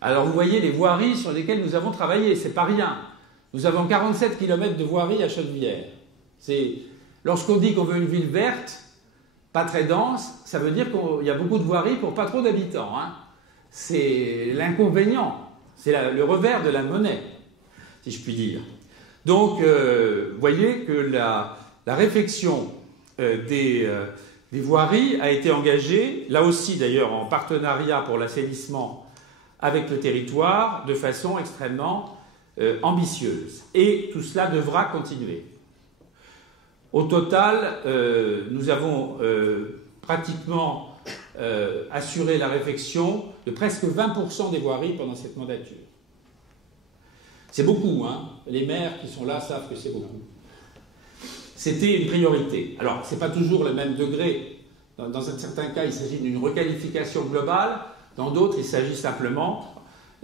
Alors vous voyez les voiries sur lesquelles nous avons travaillé, c'est pas rien. Nous avons 47 km de voirie à Chaudière. Lorsqu'on dit qu'on veut une ville verte, pas très dense, ça veut dire qu'il y a beaucoup de voiries pour pas trop d'habitants. Hein. C'est l'inconvénient, c'est le revers de la monnaie, si je puis dire. Donc, vous voyez que la réfection des voiries a été engagée, là aussi d'ailleurs en partenariat pour l'assainissement avec le territoire, de façon extrêmement ambitieuse. Et tout cela devra continuer. Au total, nous avons pratiquement assuré la réfection de presque 20% des voiries pendant cette mandature. C'est beaucoup, hein. Les maires qui sont là savent que c'est beaucoup. C'était une priorité. Alors, ce n'est pas toujours le même degré. Dans certains cas, il s'agit d'une requalification globale. Dans d'autres, il s'agit simplement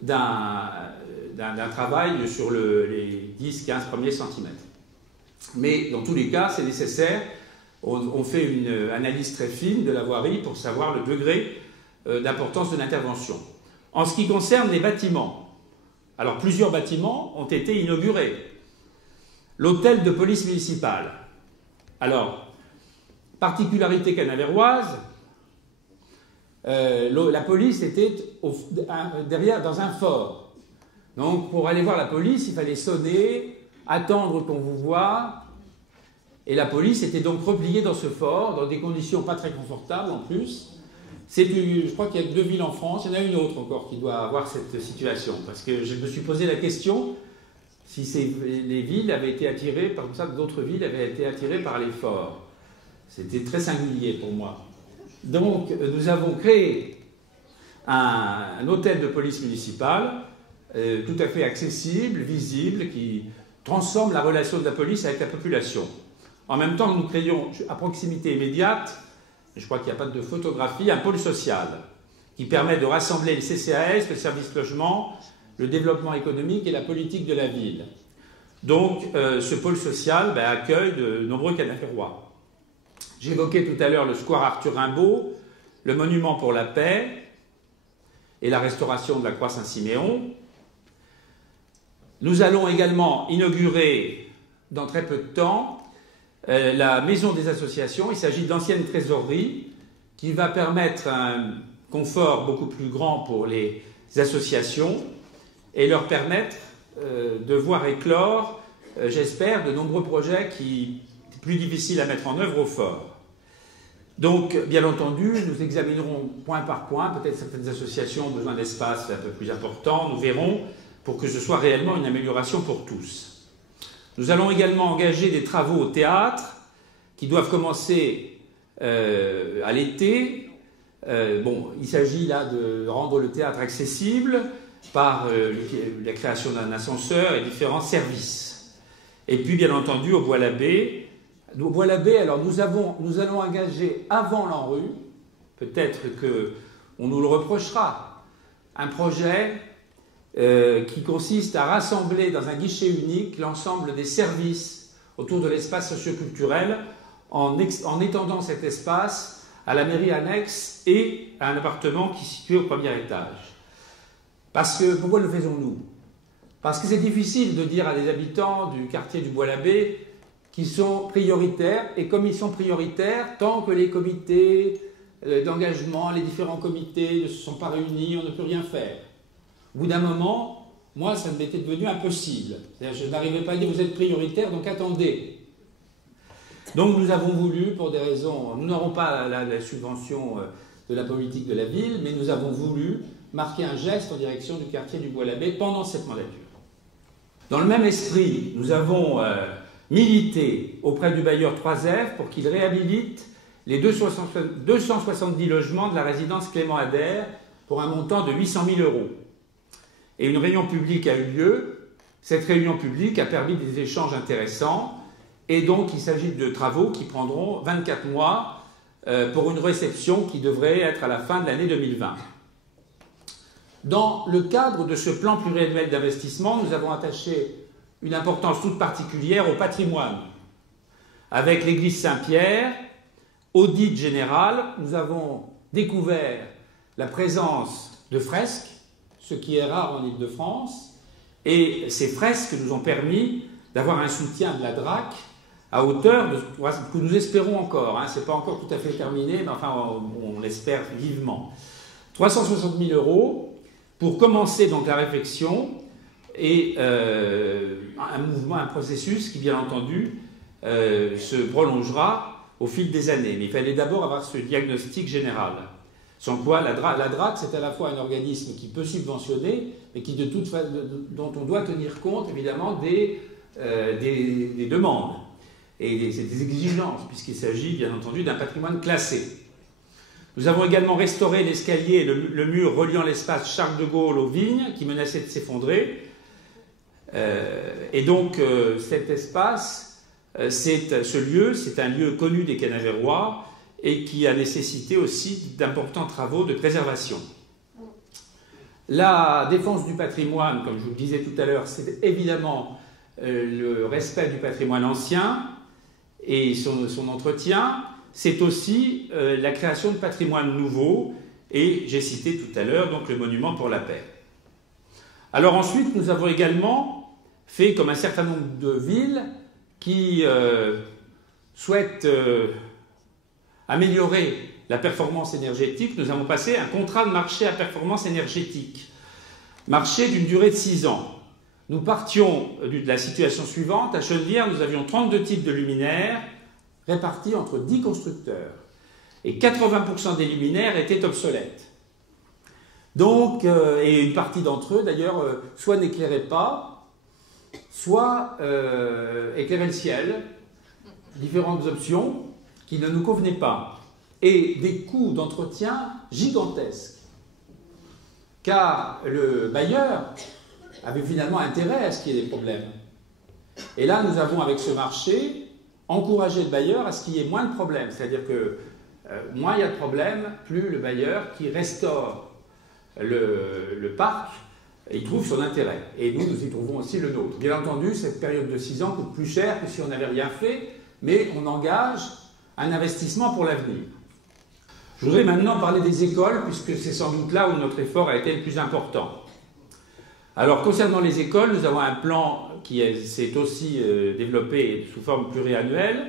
d'un travail sur les 10-15 premiers centimètres. Mais dans tous les cas, c'est nécessaire. On fait une analyse très fine de la voirie pour savoir le degré d'importance de l'intervention. En ce qui concerne les bâtiments, alors plusieurs bâtiments ont été inaugurés. L'hôtel de police municipale. Alors, particularité canavéroise, la police était derrière, dans un fort. Donc, pour aller voir la police, il fallait sonner, attendre qu'on vous voie. Et la police était donc repliée dans ce fort, dans des conditions pas très confortables en plus. Je crois qu'il y a 2 villes en France, il y en a une autre encore qui doit avoir cette situation. Parce que je me suis posé la question si les villes avaient été attirées, comme ça d'autres villes avaient été attirées par les forts. C'était très singulier pour moi. Donc nous avons créé un hôtel de police municipale tout à fait accessible, visible, qui transforme la relation de la police avec la population. En même temps, nous créons à proximité immédiate, je crois qu'il n'y a pas de photographie, un pôle social qui permet de rassembler le CCAS, le service logement, le développement économique et la politique de la ville. Donc, ce pôle social accueille de nombreux Canavérois. J'évoquais tout à l'heure le square Arthur Rimbaud, le monument pour la paix et la restauration de la croix Saint-Siméon. Nous allons également inaugurer, dans très peu de temps, la maison des associations. Il s'agit d'anciennes trésoreries qui va permettre un confort beaucoup plus grand pour les associations et leur permettre de voir éclore, j'espère, de nombreux projets qui sont plus difficiles à mettre en œuvre au fort. Donc, bien entendu, nous examinerons point par point, peut-être certaines associations ont besoin d'espace un peu plus important, nous verrons, pour que ce soit réellement une amélioration pour tous. Nous allons également engager des travaux au théâtre qui doivent commencer à l'été. Il s'agit là de rendre le théâtre accessible par la création d'un ascenseur et différents services. Et puis, bien entendu, au Bois-l'Abbé. Au Bois-l'Abbé, alors nous allons engager avant l'ANRU, peut-être qu'on nous le reprochera, un projet qui consiste à rassembler dans un guichet unique l'ensemble des services autour de l'espace socioculturel en étendant cet espace à la mairie annexe et à un appartement qui est situé au premier étage. Pourquoi le faisons-nous? Parce que c'est difficile de dire à des habitants du quartier du Bois-l'Abbé qu'ils sont prioritaires, et comme ils sont prioritaires, tant que les comités d'engagement, les différents comités ne se sont pas réunis, on ne peut rien faire. Au bout d'un moment, moi, ça m'était devenu impossible. C'est-à-dire, je n'arrivais pas à dire vous êtes prioritaire, donc attendez. Donc nous avons voulu, pour des raisons, nous n'aurons pas la subvention de la politique de la ville, mais nous avons voulu marquer un geste en direction du quartier du Bois-l'Abbé pendant cette mandature. Dans le même esprit, nous avons milité auprès du bailleur 3F pour qu'il réhabilite les 270 logements de la résidence Clément Ader pour un montant de 800 000 €. Et une réunion publique a eu lieu. Cette réunion publique a permis des échanges intéressants. Et donc, il s'agit de travaux qui prendront 24 mois pour une réception qui devrait être à la fin de l'année 2020. Dans le cadre de ce plan pluriannuel d'investissement, nous avons attaché une importance toute particulière au patrimoine. Avec l'église Saint-Pierre, audit général, nous avons découvert la présence de fresques, ce qui est rare en Île-de-France, et ces fresques nous ont permis d'avoir un soutien de la DRAC à hauteur de ce que nous espérons encore. Ce n'est pas encore tout à fait terminé, mais enfin, on l'espère vivement. 360 000 € pour commencer donc la réflexion et un mouvement, un processus qui, bien entendu, se prolongera au fil des années. Mais il fallait d'abord avoir ce diagnostic général. Sans quoi, la DRAC, c'est à la fois un organisme qui peut subventionner, mais qui, dont on doit tenir compte, évidemment, des demandes et des exigences, puisqu'il s'agit, bien entendu, d'un patrimoine classé. Nous avons également restauré l'escalier et le mur reliant l'espace Charles de Gaulle aux vignes, qui menaçait de s'effondrer. Et donc, cet espace, ce lieu, c'est un lieu connu des Canavérois et qui a nécessité aussi d'importants travaux de préservation. La défense du patrimoine, comme je vous le disais tout à l'heure, c'est évidemment le respect du patrimoine ancien et son entretien. C'est aussi la création de patrimoine nouveau, et j'ai cité tout à l'heure donc le monument pour la paix. Alors ensuite, nous avons également fait, comme un certain nombre de villes qui souhaitent améliorer la performance énergétique, nous avons passé un contrat de marché à performance énergétique, marché d'une durée de 6 ans. Nous partions de la situation suivante. À Chenevière, nous avions 32 types de luminaires répartis entre 10 constructeurs. Et 80% des luminaires étaient obsolètes. Donc, et une partie d'entre eux, d'ailleurs, soit n'éclairaient pas, soit éclairaient le ciel. Différentes options qui ne nous convenaient pas. Et des coûts d'entretien gigantesques. Car le bailleur avaient finalement intérêt à ce qu'il y ait des problèmes. Et là, nous avons, avec ce marché, encouragé le bailleur à ce qu'il y ait moins de problèmes. C'est-à-dire que moins il y a de problèmes, plus le bailleur qui restaure le parc, il trouve son intérêt. Et nous, nous y trouvons aussi le nôtre. Bien entendu, cette période de 6 ans coûte plus cher que si on n'avait rien fait, mais on engage un investissement pour l'avenir. Je voudrais maintenant parler des écoles, puisque c'est sans doute là où notre effort a été le plus important. Alors, concernant les écoles, nous avons un plan qui s'est aussi développé sous forme pluriannuelle.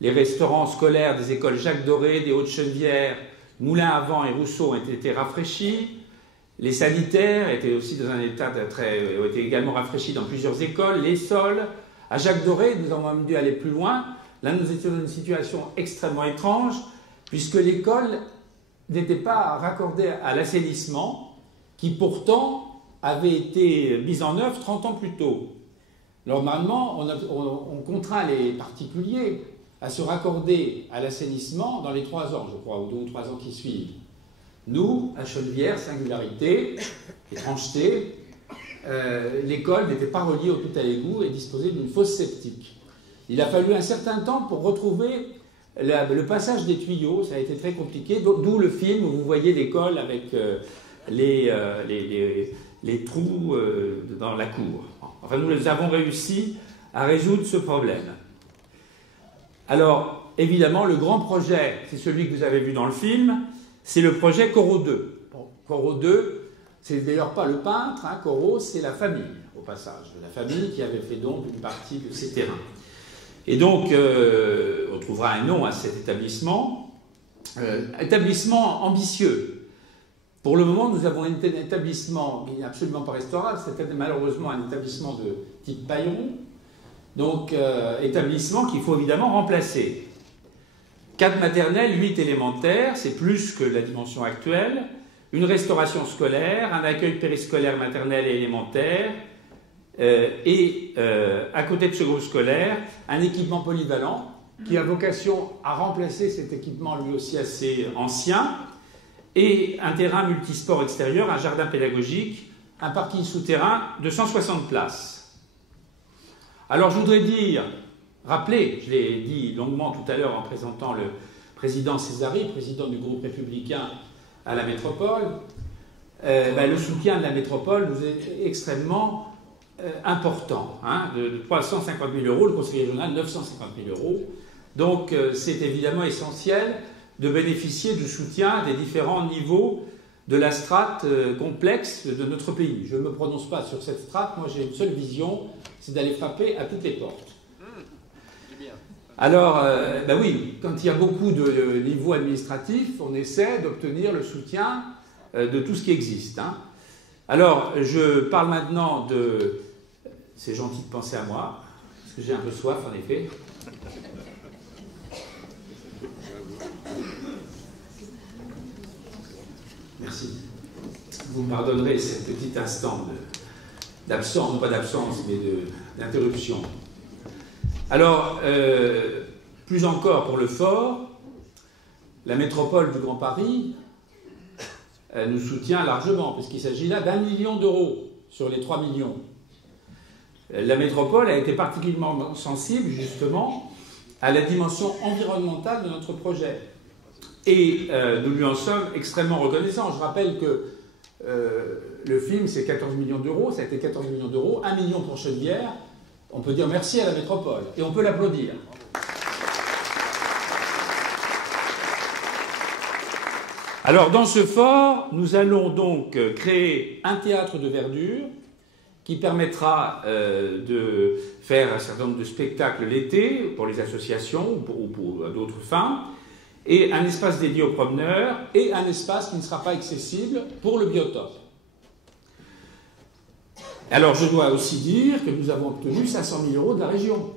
Les restaurants scolaires des écoles Jacques Doré, des Hautes-Chenevières, Moulins-à-Vent et Rousseau ont été rafraîchis. Les sanitaires étaient aussi dans un état ont été également rafraîchis dans plusieurs écoles. Les sols. À Jacques Doré, nous avons même dû aller plus loin. Là, nous étions dans une situation extrêmement étrange, puisque l'école n'était pas raccordée à l'assainissement, qui pourtant avait été mise en œuvre 30 ans plus tôt. Normalement, on contraint les particuliers à se raccorder à l'assainissement dans les 3 ans, je crois, ou 2 ou 3 ans qui suivent. Nous, à Chenevière, singularité, étrangeté, l'école n'était pas reliée au tout à l'égout et disposait d'une fosse septique. Il a fallu un certain temps pour retrouver le passage des tuyaux, ça a été très compliqué, d'où le film où vous voyez l'école avec les trous dans la cour. Enfin, nous avons réussi à résoudre ce problème. Alors, évidemment, le grand projet, c'est celui que vous avez vu dans le film, c'est le projet Corot 2. Bon, Corot 2, c'est d'ailleurs pas le peintre, hein, Corot, c'est la famille, au passage, la famille qui avait fait donc une partie de ces terrains. Et donc, on trouvera un nom à cet établissement, établissement ambitieux. Pour le moment, nous avons un établissement qui n'est absolument pas restaurable, c'est malheureusement un établissement de type Pailleron, donc établissement qu'il faut évidemment remplacer. 4 maternelles, 8 élémentaires, c'est plus que la dimension actuelle, une restauration scolaire, un accueil périscolaire maternel et élémentaire, à côté de ce groupe scolaire, un équipement polyvalent qui a vocation à remplacer cet équipement lui aussi assez ancien, et un terrain multisport extérieur, un jardin pédagogique, un parking souterrain de 160 places. Alors je voudrais rappeler, je l'ai dit longuement tout à l'heure en présentant le président Césari, président du groupe républicain à la métropole, le soutien de la métropole nous est extrêmement important, hein, de 350 000 €, le conseiller régional 950 000 €. Donc c'est évidemment essentiel de bénéficier du soutien des différents niveaux de la strate complexe de notre pays. Je ne me prononce pas sur cette strate, moi j'ai une seule vision, c'est d'aller frapper à toutes les portes. Alors, oui, quand il y a beaucoup de niveaux administratifs, on essaie d'obtenir le soutien de tout ce qui existe, hein. Alors, je parle maintenant de... C'est gentil de penser à moi, parce que j'ai un peu soif, en effet. Merci. Vous me pardonnerez ce petit instant d'absence, pas d'absence, mais d'interruption. Alors, plus encore pour le fort, la métropole du Grand Paris nous soutient largement, puisqu'il s'agit là d'1 million d'euros sur les 3 millions. La métropole a été particulièrement sensible, justement, à la dimension environnementale de notre projet. Et nous lui en sommes extrêmement reconnaissants. Je rappelle que le film, c'est 14 millions d'euros, ça a été 14 millions d'euros, 1 million pour Chenevière. On peut dire merci à la métropole, et on peut l'applaudir. Alors, dans ce fort, nous allons donc créer un théâtre de verdure qui permettra de faire un certain nombre de spectacles l'été pour les associations ou pour d'autres fins, et un espace dédié aux promeneurs, et un espace qui ne sera pas accessible pour le biotope. Alors, je dois aussi dire que nous avons obtenu 500 000 € de la région.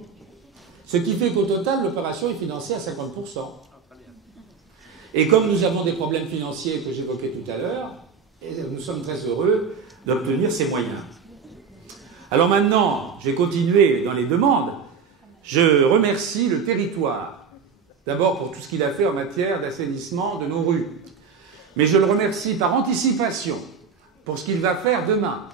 Ce qui fait qu'au total, l'opération est financée à 50%. Et comme nous avons des problèmes financiers que j'évoquais tout à l'heure, nous sommes très heureux d'obtenir ces moyens. Alors maintenant, je vais continuer dans les demandes. Je remercie le territoire, d'abord pour tout ce qu'il a fait en matière d'assainissement de nos rues. Mais je le remercie par anticipation pour ce qu'il va faire demain.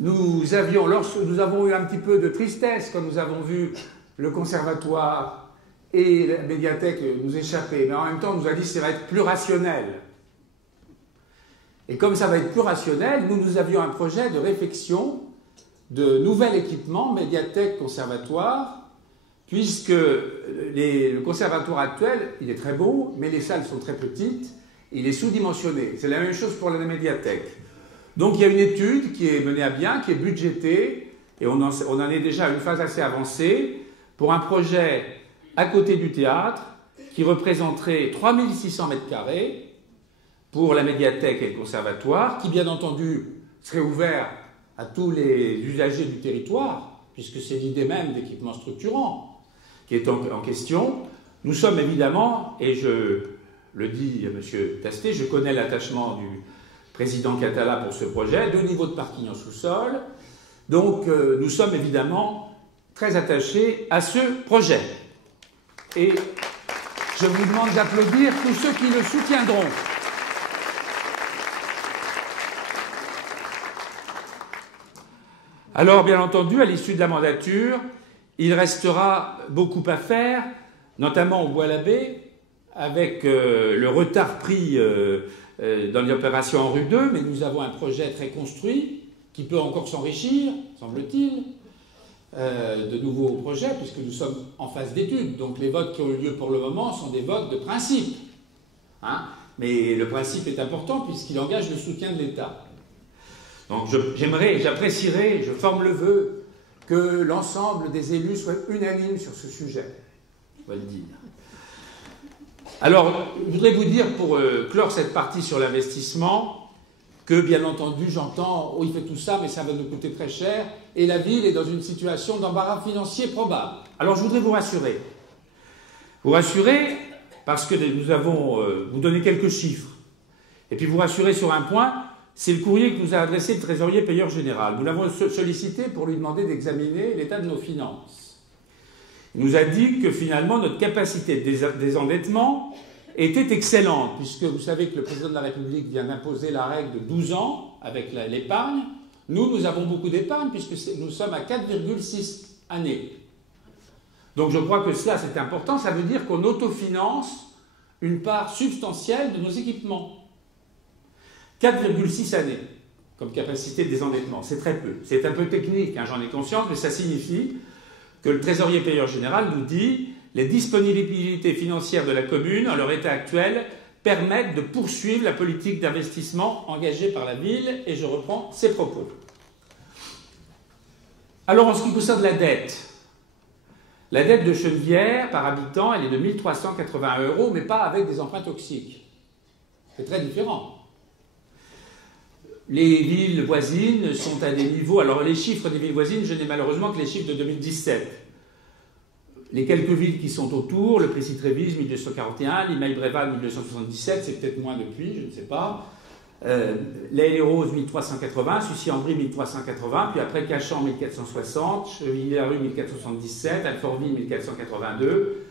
nous avons eu un petit peu de tristesse quand nous avons vu le conservatoire et la médiathèque nous échapper, mais en même temps on nous a dit que ça va être plus rationnel. Et comme ça va être plus rationnel, nous avions un projet de réfection de nouvel équipement, médiathèque, conservatoire, puisque le conservatoire actuel, il est très beau, mais les salles sont très petites, il est sous-dimensionné. C'est la même chose pour la médiathèque. Donc il y a une étude qui est menée à bien, qui est budgétée, et on en est déjà à une phase assez avancée, pour un projet à côté du théâtre, qui représenterait 3600 mètres carrés pour la médiathèque et le conservatoire, qui bien entendu serait ouvert à tous les usagers du territoire, puisque c'est l'idée même d'équipement structurant qui est en question. Nous sommes évidemment, et je le dis à M. Tastet, je connais l'attachement du président Catala pour ce projet, 2 niveaux de parking en sous-sol. Donc nous sommes évidemment très attachés à ce projet. Et je vous demande d'applaudir tous ceux qui le soutiendront. Alors, bien entendu, à l'issue de la mandature, il restera beaucoup à faire, notamment au Bois-l'Abbé, avec le retard pris dans l'opération en rue 2, mais nous avons un projet très construit qui peut encore s'enrichir, semble-t-il, de nouveaux projets, puisque nous sommes en phase d'étude. Donc les votes qui ont eu lieu pour le moment sont des votes de principe. Hein, mais le principe est important puisqu'il engage le soutien de l'État. Donc j'apprécierais, je forme le vœu que l'ensemble des élus soient unanimes sur ce sujet. On va le dire. Alors, je voudrais vous dire, pour clore cette partie sur l'investissement, que bien entendu, j'entends, oh, il fait tout ça, mais ça va nous coûter très cher, et la ville est dans une situation d'embarras financier probable. Alors, je voudrais vous rassurer. Vous rassurer parce que nous avons vous donner quelques chiffres. Et puis vous rassurer sur un point, c'est le courrier que nous a adressé le trésorier payeur général. Nous l'avons sollicité pour lui demander d'examiner l'état de nos finances. Il nous a dit que finalement notre capacité de désendettement était excellente, puisque vous savez que le président de la République vient d'imposer la règle de 12 ans avec l'épargne. Nous avons beaucoup d'épargne, puisque nous sommes à 4,6 années. Donc je crois que cela, c'est important. Ça veut dire qu'on autofinance une part substantielle de nos équipements. 4,6 années comme capacité de désendettement. C'est très peu. C'est un peu technique, hein, j'en ai conscience, mais ça signifie que le trésorier payeur général nous dit les disponibilités financières de la commune, en leur état actuel, permettent de poursuivre la politique d'investissement engagée par la ville, et je reprends ses propos. Alors, en ce qui concerne la dette de Chenevière par habitant, elle est de 1 380 €, mais pas avec des emprunts toxiques. C'est très différent. Les villes voisines sont à des niveaux... Alors, les chiffres des villes voisines, je n'ai malheureusement que les chiffres de 2017. Les quelques villes qui sont autour, le Plessis-Trévise, 1241, Limeil-Bréval, 1277, c'est peut-être moins depuis, je ne sais pas. Les-les-Roses, 1380, Sucy-en-Brie, 1380, puis après Cachan, 1460, Chevillers-la-Rue, 1477, Alfortville, 1482,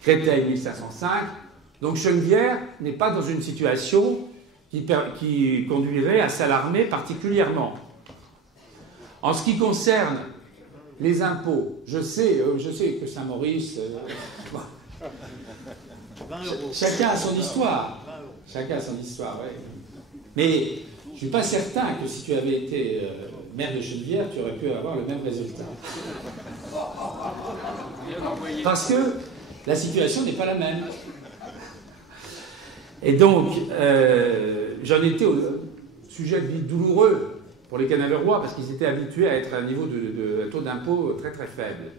Créteil, 1505. Donc Chenevière n'est pas dans une situation qui conduirait à s'alarmer particulièrement. En ce qui concerne les impôts, je sais que Saint-Maurice... chacun a son histoire. Chacun a son histoire, oui. Mais je ne suis pas certain que si tu avais été maire de Chenevière, tu aurais pu avoir le même résultat. Parce que la situation n'est pas la même. Et donc, j'en étais au sujet de vie douloureux pour les Canavérois, parce qu'ils étaient habitués à être à un niveau de taux d'impôt très très faible.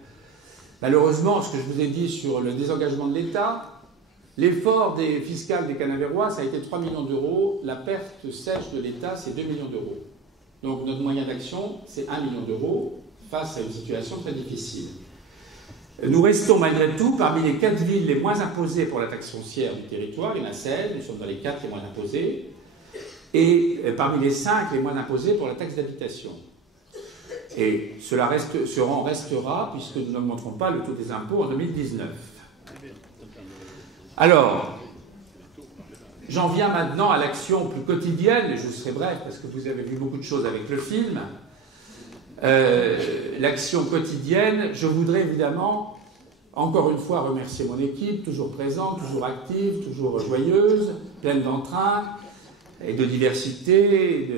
Malheureusement, ce que je vous ai dit sur le désengagement de l'État, l'effort fiscal des Canavérois, ça a été 3 millions d'euros, la perte sèche de l'État, c'est 2 millions d'euros. Donc notre moyen d'action, c'est 1 million d'euros face à une situation très difficile. Nous restons malgré tout parmi les 4 villes les moins imposées pour la taxe foncière du territoire, il y en a 16, nous sommes dans les 4 les moins imposées, et parmi les 5 les moins imposées pour la taxe d'habitation. Et cela restera, puisque nous n'augmenterons pas le taux des impôts en 2019. Alors, j'en viens maintenant à l'action plus quotidienne, et je serai bref parce que vous avez vu beaucoup de choses avec le film. l'action quotidienne. Je voudrais évidemment, encore une fois, remercier mon équipe, toujours présente, toujours active, toujours joyeuse, pleine d'entrain et de diversité,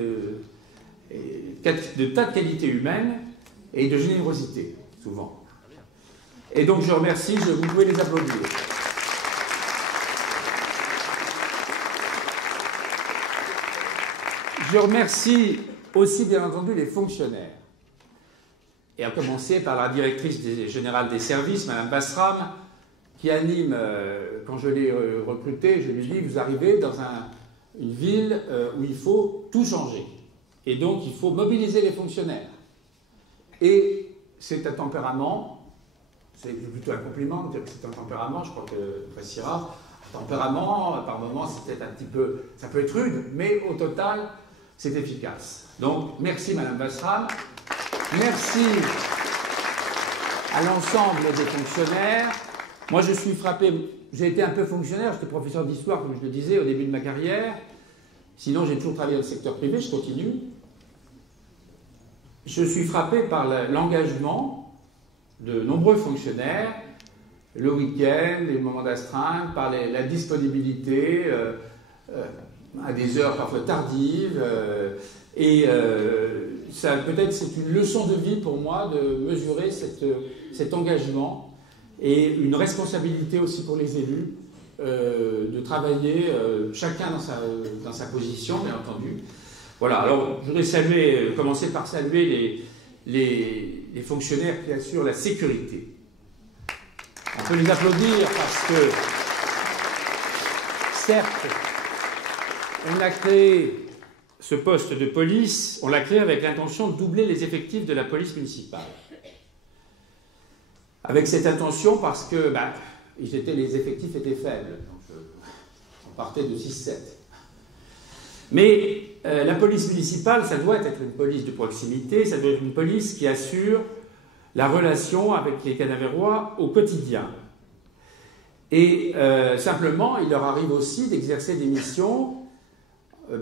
de tas de qualités humaines et de générosité, souvent. Et donc je remercie, vous pouvez les applaudir. Je remercie aussi, bien entendu, les fonctionnaires. Et à commencer par la directrice générale des services, Mme Basram, qui anime, quand je l'ai recrutée, je lui dis, vous arrivez dans une ville où il faut tout changer. Et donc, il faut mobiliser les fonctionnaires. Et c'est un tempérament, c'est plutôt un compliment de dire que c'est un tempérament, je crois que très rare. Un tempérament, par moments, c'est peut-être un petit peu, ça peut être rude, mais au total, c'est efficace. Donc, merci Madame Basram. Merci à l'ensemble des fonctionnaires. Moi, je suis frappé, j'ai été un peu fonctionnaire, j'étais professeur d'histoire, comme je le disais, au début de ma carrière. Sinon, j'ai toujours travaillé dans le secteur privé, je continue. Je suis frappé par l'engagement de nombreux fonctionnaires, le week-end, les moments d'astreinte, par la disponibilité à des heures parfois tardives. Ça, peut-être, c'est une leçon de vie pour moi de mesurer cet engagement et une responsabilité aussi pour les élus de travailler chacun dans sa position, bien entendu. Voilà, alors je voudrais commencer par saluer les fonctionnaires qui assurent la sécurité. On peut les applaudir parce que, certes, on a créé ce poste de police, on l'a créé avec l'intention de doubler les effectifs de la police municipale. Avec cette intention parce que les effectifs étaient faibles. Donc on partait de 6-7. Mais la police municipale, ça doit être une police de proximité, ça doit être une police qui assure la relation avec les Canavérois au quotidien. Et simplement, il leur arrive aussi d'exercer des missions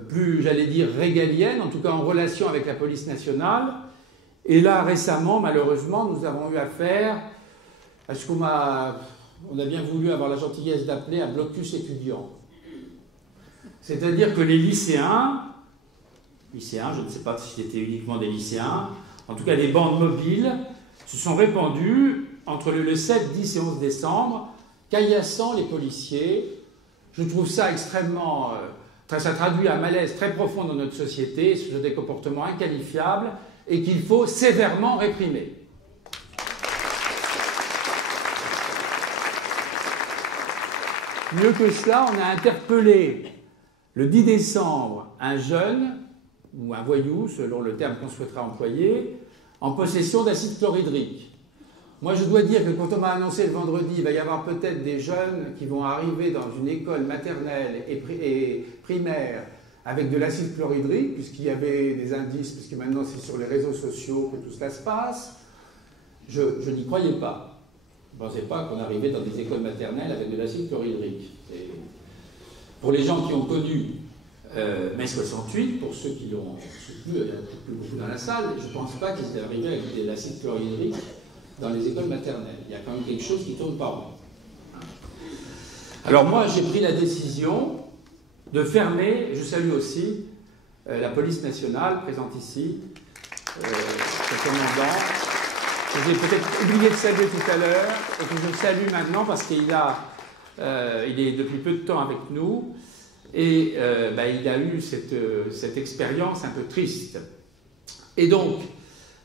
plus, j'allais dire, régaliennes, en tout cas en relation avec la police nationale. Et là, récemment, malheureusement, nous avons eu affaire à ce qu'on a bien voulu avoir la gentillesse d'appeler un blocus étudiant. C'est-à-dire que les lycéens, je ne sais pas si c'était uniquement des lycéens, en tout cas des bandes mobiles, se sont répandues entre le 7, 10 et 11 décembre, caillassant les policiers. Je trouve ça extrêmement... ça traduit un malaise très profond dans notre société, ce sont des comportements inqualifiables et qu'il faut sévèrement réprimer. Mieux que cela, on a interpellé le 10 décembre un jeune, ou un voyou, selon le terme qu'on souhaitera employer, en possession d'acide chlorhydrique. Moi, je dois dire que quand on m'a annoncé le vendredi, il va y avoir peut-être des jeunes qui vont arriver dans une école maternelle et primaire avec de l'acide chlorhydrique, puisqu'il y avait des indices, puisque maintenant c'est sur les réseaux sociaux que tout cela se passe, je n'y croyais pas. Je ne pensais pas qu'on arrivait dans des écoles maternelles avec de l'acide chlorhydrique. Et pour les gens qui ont connu mai 68, pour ceux qui l'ont soutenu, il n'y a plus beaucoup dans la salle, je ne pense pas qu'ils étaient arrivés avec de l'acide chlorhydrique dans les écoles maternelles. Il y a quand même quelque chose qui ne tourne pas rond. Alors moi, j'ai pris la décision de fermer, je salue aussi la police nationale présente ici, le commandant, que j'ai peut-être oublié de saluer tout à l'heure, et que je salue maintenant parce qu'il est depuis peu de temps avec nous, et il a eu cette expérience un peu triste. Et donc,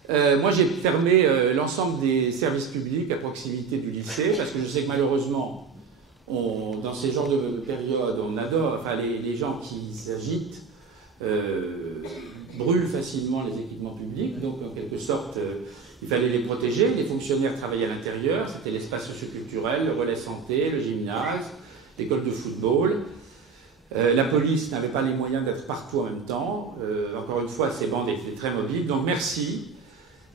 moi j'ai fermé l'ensemble des services publics à proximité du lycée, parce que je sais que malheureusement, dans ces genres de périodes, on adore, enfin les gens qui s'agitent brûlent facilement les équipements publics, donc en quelque sorte, il fallait les protéger. Les fonctionnaires travaillaient à l'intérieur, c'était l'espace socioculturel, le relais santé, le gymnase, l'école de football. La police n'avait pas les moyens d'être partout en même temps. Encore une fois, ces bandes étaient très mobiles. Donc merci.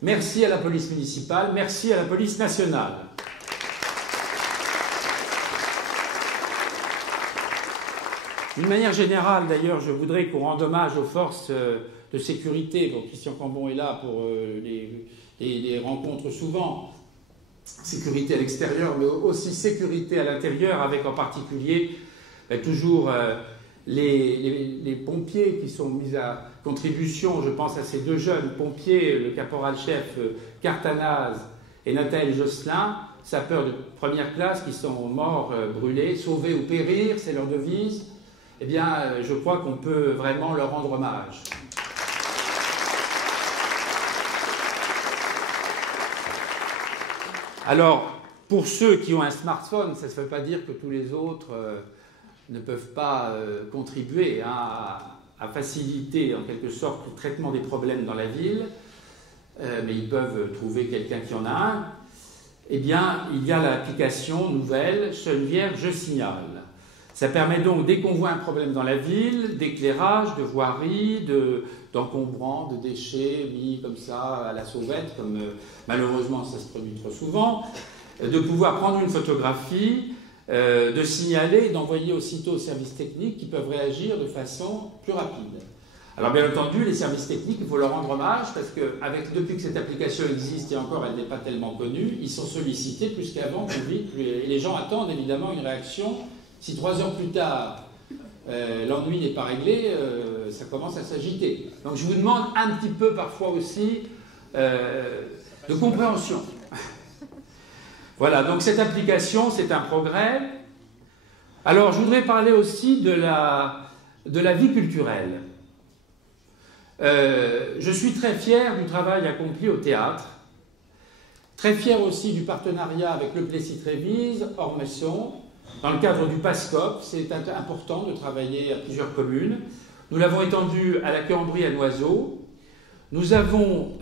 Merci à la police municipale, merci à la police nationale. D'une manière générale, d'ailleurs, je voudrais qu'on rende hommage aux forces de sécurité. Bon, Christian Cambon est là pour les rencontres souvent. Sécurité à l'extérieur, mais aussi sécurité à l'intérieur, avec en particulier toujours les pompiers qui sont mis à contribution. Je pense à ces deux jeunes pompiers, le caporal-chef Cartanaz et Nathalie Josselin, sapeurs de première classe qui sont morts, brûlés, sauvés ou périr, c'est leur devise. Eh bien, je crois qu'on peut vraiment leur rendre hommage. Alors, pour ceux qui ont un smartphone, ça ne se veut pas dire que tous les autres ne peuvent pas contribuer à faciliter en quelque sorte le traitement des problèmes dans la ville, mais ils peuvent trouver quelqu'un qui en a un. Eh bien, il y a l'application nouvelle Geneviève Je Signale. Ça permet donc, dès qu'on voit un problème dans la ville, d'éclairage, de voirie, d'encombrants, de déchets mis comme ça à la sauvette, comme malheureusement ça se produit trop souvent, de pouvoir prendre une photographie, de signaler et d'envoyer aussitôt aux services techniques qui peuvent réagir de façon plus rapide. Alors bien entendu, les services techniques, il faut leur rendre hommage parce que depuis que cette application existe et encore elle n'est pas tellement connue, ils sont sollicités plus qu'avant, plus vite, et les gens attendent évidemment une réaction. Si 3 heures plus tard, l'ennui n'est pas réglé, ça commence à s'agiter. Donc je vous demande un petit peu parfois aussi de compréhension. Voilà, donc cette application, c'est un progrès. Alors je voudrais parler aussi de la vie culturelle. Je suis très fier du travail accompli au théâtre, très fier aussi du partenariat avec le Plessis-Trévise, Ormesson, dans le cadre du PASCOP. C'est important de travailler à plusieurs communes. Nous l'avons étendu à la Cambrie, à Noiseau. Nous avons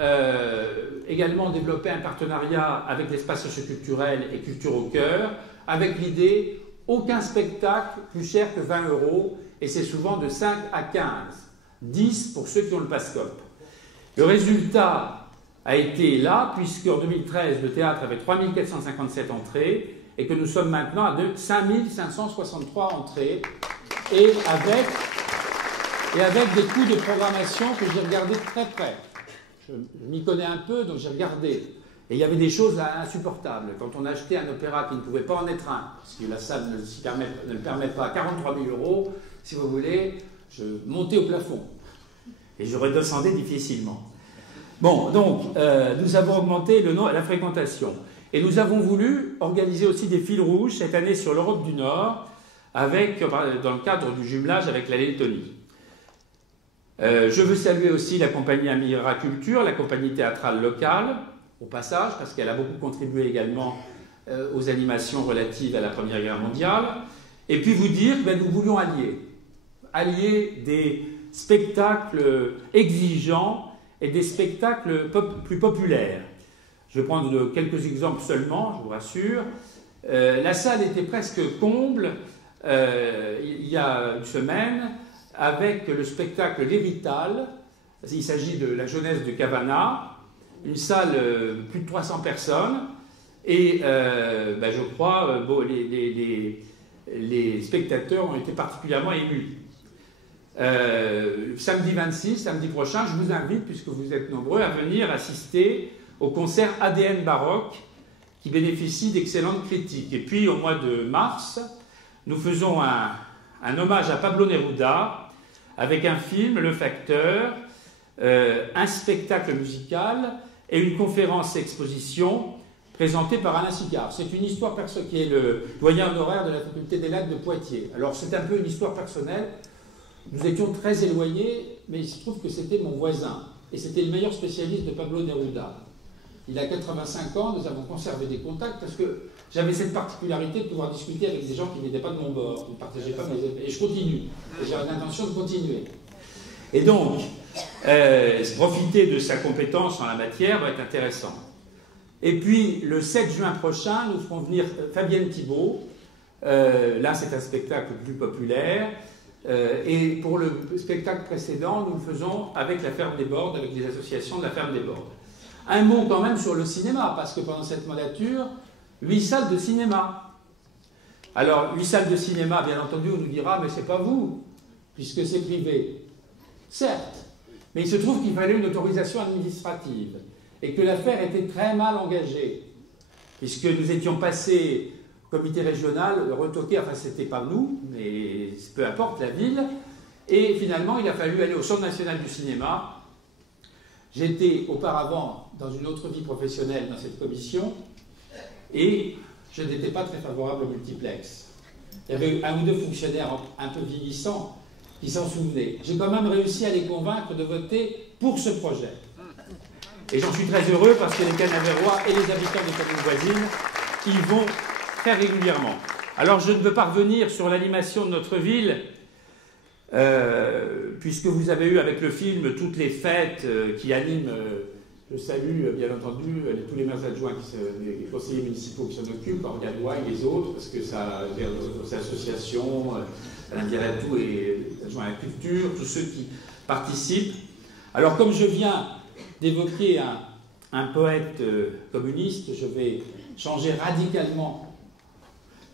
également développé un partenariat avec l'espace socioculturel et Culture au cœur, avec l'idée aucun spectacle plus cher que 20 €, et c'est souvent de 5 à 15, 10 pour ceux qui ont le PASCOP. Le résultat a été là, puisque en 2013, le théâtre avait 3 457 entrées, et que nous sommes maintenant à 5 563 entrées, et avec des coûts de programmation que j'ai regardés de très près. Je m'y connais un peu, donc j'ai regardé. Et il y avait des choses insupportables. Quand on achetait un opéra qui ne pouvait pas en être un, parce que la salle ne le permet pas, 43 000 €, si vous voulez, je montais au plafond. Et je redescendais difficilement. Bon, donc, nous avons augmenté la fréquentation. Et nous avons voulu organiser aussi des fils rouges cette année sur l'Europe du Nord, dans le cadre du jumelage avec la Lettonie. Je veux saluer aussi la compagnie Amira Culture, la compagnie théâtrale locale, au passage, parce qu'elle a beaucoup contribué également aux animations relatives à la Première Guerre mondiale. Et puis vous dire que nous voulions allier des spectacles exigeants et des spectacles plus populaires. Je vais prendre quelques exemples seulement, je vous rassure. La salle était presque comble il y a une semaine avec le spectacle L'Hérital. Il s'agit de la jeunesse de Cavana, une salle plus de 300 personnes. Et je crois les spectateurs ont été particulièrement émus. Samedi 26, samedi prochain, je vous invite, puisque vous êtes nombreux, à venir assister au concert ADN Baroque, qui bénéficie d'excellentes critiques. Et puis, au mois de mars, nous faisons un hommage à Pablo Neruda, avec un film, Le Facteur, un spectacle musical et une conférence-exposition présentée par Alain Sicard. C'est une histoire personnelle, qui est le doyen honoraire de la faculté des lettres de Poitiers. Alors, c'est un peu une histoire personnelle. Nous étions très éloignés, mais il se trouve que c'était mon voisin. Et c'était le meilleur spécialiste de Pablo Neruda. Il a 85 ans, nous avons conservé des contacts parce que j'avais cette particularité de pouvoir discuter avec des gens qui n'étaient pas de mon bord, qui ne partageaient pas mes idées. Et je continue. Et j'ai l'intention de continuer. Et donc, profiter de sa compétence en la matière va être intéressant. Et puis, le 7 juin prochain, nous ferons venir Fabienne Thibault. Là, c'est un spectacle plus populaire. Et pour le spectacle précédent, nous le faisons avec la Ferme des Bordes, avec les associations de la Ferme des Bordes. Un mot quand même sur le cinéma, parce que pendant cette mandature, 8 salles de cinéma. Alors, 8 salles de cinéma, bien entendu, on nous dira, mais c'est pas vous, puisque c'est privé. Certes, mais il se trouve qu'il fallait une autorisation administrative et que l'affaire était très mal engagée, puisque nous étions passés au comité régional, retoqué, enfin c'était pas nous, mais peu importe, la ville, et finalement il a fallu aller au Centre national du cinéma. J'étais auparavant dans une autre vie professionnelle dans cette commission, et je n'étais pas très favorable au multiplex. Il y avait un ou deux fonctionnaires un peu vieillissants qui s'en souvenaient. J'ai quand même réussi à les convaincre de voter pour ce projet. Et j'en suis très heureux parce que les Canavérois et les habitants des communes voisines y vont très régulièrement. Alors je ne veux pas revenir sur l'animation de notre ville, puisque vous avez eu avec le film toutes les fêtes qui animent, je salue bien entendu tous les maires adjoints, les conseillers municipaux qui s'en occupent, Organois et les autres, parce que ça aux associations, Alain Diaratou et adjoint à la culture, tous ceux qui participent. Alors comme je viens d'évoquer un poète communiste, je vais changer radicalement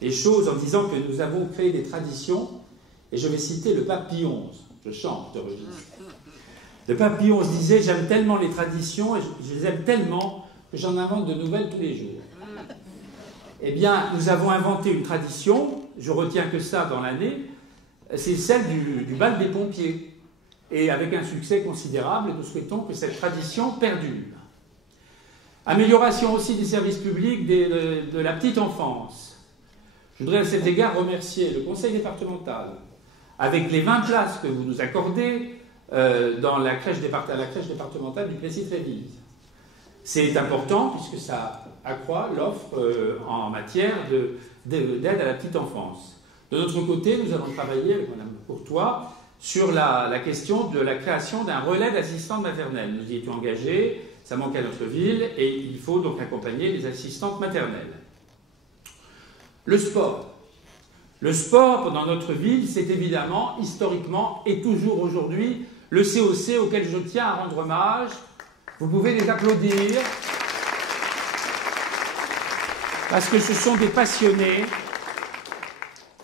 les choses en disant que nous avons créé des traditions, et je vais citer le pape Pie XI. Je chante de registre. Le pape Pie XI disait « J'aime tellement les traditions, et je les aime tellement que j'en invente de nouvelles tous les jours. » Eh bien, nous avons inventé une tradition, je retiens que ça dans l'année, c'est celle du bal des pompiers. Et avec un succès considérable, et nous souhaitons que cette tradition perdure. Amélioration aussi des services publics de la petite enfance. Je voudrais à cet égard remercier le conseil départemental, avec les 20 places que vous nous accordez dans la crèche départementale du Plessis-Trévise. C'est important puisque ça accroît l'offre en matière d'aide à la petite enfance. De notre côté, nous allons travailler avec Mme Courtois sur la question de la création d'un relais d'assistantes maternelles. Nous y étions engagés, ça manque à notre ville, et il faut donc accompagner les assistantes maternelles. Le sport. Le sport dans notre ville, c'est évidemment, historiquement et toujours aujourd'hui, le COC auquel je tiens à rendre hommage. Vous pouvez les applaudir, parce que ce sont des passionnés,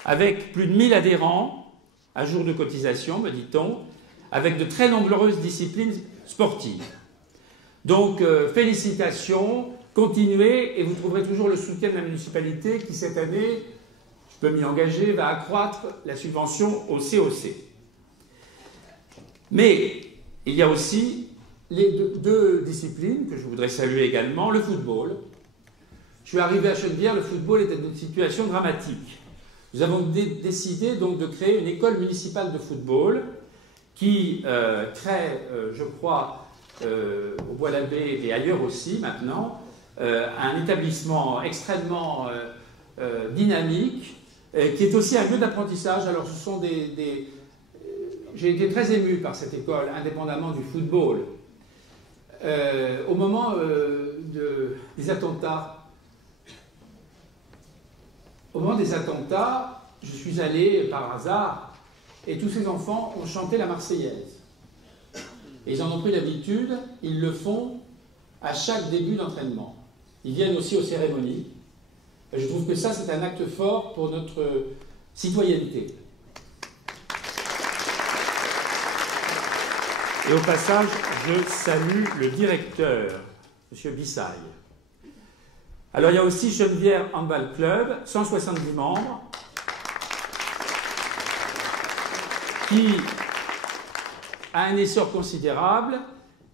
avec plus de 1000 adhérents, à jour de cotisation, me dit-on, avec de très nombreuses disciplines sportives. Donc, félicitations, continuez, et vous trouverez toujours le soutien de la municipalité qui, cette année, je peux m'y engager, va accroître la subvention au COC. Mais il y a aussi les deux disciplines que je voudrais saluer également, le football. Je suis arrivé à Chenevière, le football était dans une situation dramatique. Nous avons décidé donc de créer une école municipale de football qui crée, je crois, au Bois-l'Abbé et ailleurs aussi maintenant, un établissement extrêmement dynamique qui est aussi un lieu d'apprentissage. Alors ce sont j'ai été très ému par cette école, indépendamment du football. Au moment des attentats, je suis allé par hasard et tous ces enfants ont chanté la Marseillaise. Et ils en ont pris l'habitude, ils le font à chaque début d'entraînement. Ils viennent aussi aux cérémonies. Et je trouve que ça, c'est un acte fort pour notre citoyenneté. Et au passage, je salue le directeur, M. Bissaille. Alors, il y a aussi Chenevière Handball Club, 170 membres, qui a un essor considérable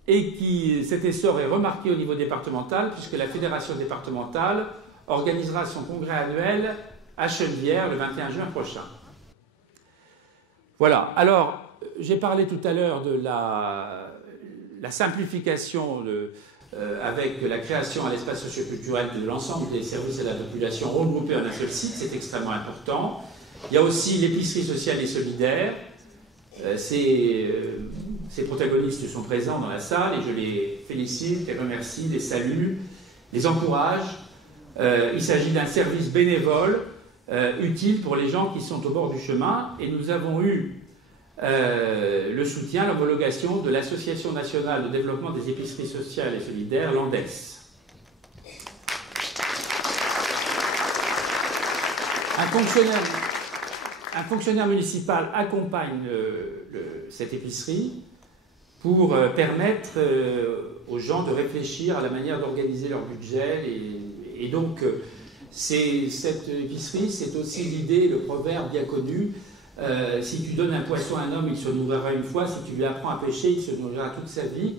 et cet essor est remarqué au niveau départemental puisque la fédération départementale organisera son congrès annuel à Chenevière le 21 juin prochain. Voilà. Alors, j'ai parlé tout à l'heure de la simplification avec la création à l'espace socioculturel de l'ensemble des services à la population regroupés en un seul site, c'est extrêmement important. Il y a aussi l'épicerie sociale et solidaire. Ces protagonistes sont présents dans la salle et je les félicite, les remercie, les salue, les encourage. Il s'agit d'un service bénévole utile pour les gens qui sont au bord du chemin et nous avons eu le soutien, l'homologation de l'Association nationale de développement des épiceries sociales et solidaires, l'ANDES. un fonctionnaire municipal accompagne cette épicerie pour permettre aux gens de réfléchir à la manière d'organiser leur budget. Et donc, cette épicerie, c'est aussi l'idée, le proverbe bien connu, si tu donnes un poisson à un homme, il se nourrira une fois, si tu lui apprends à pêcher, il se nourrira toute sa vie.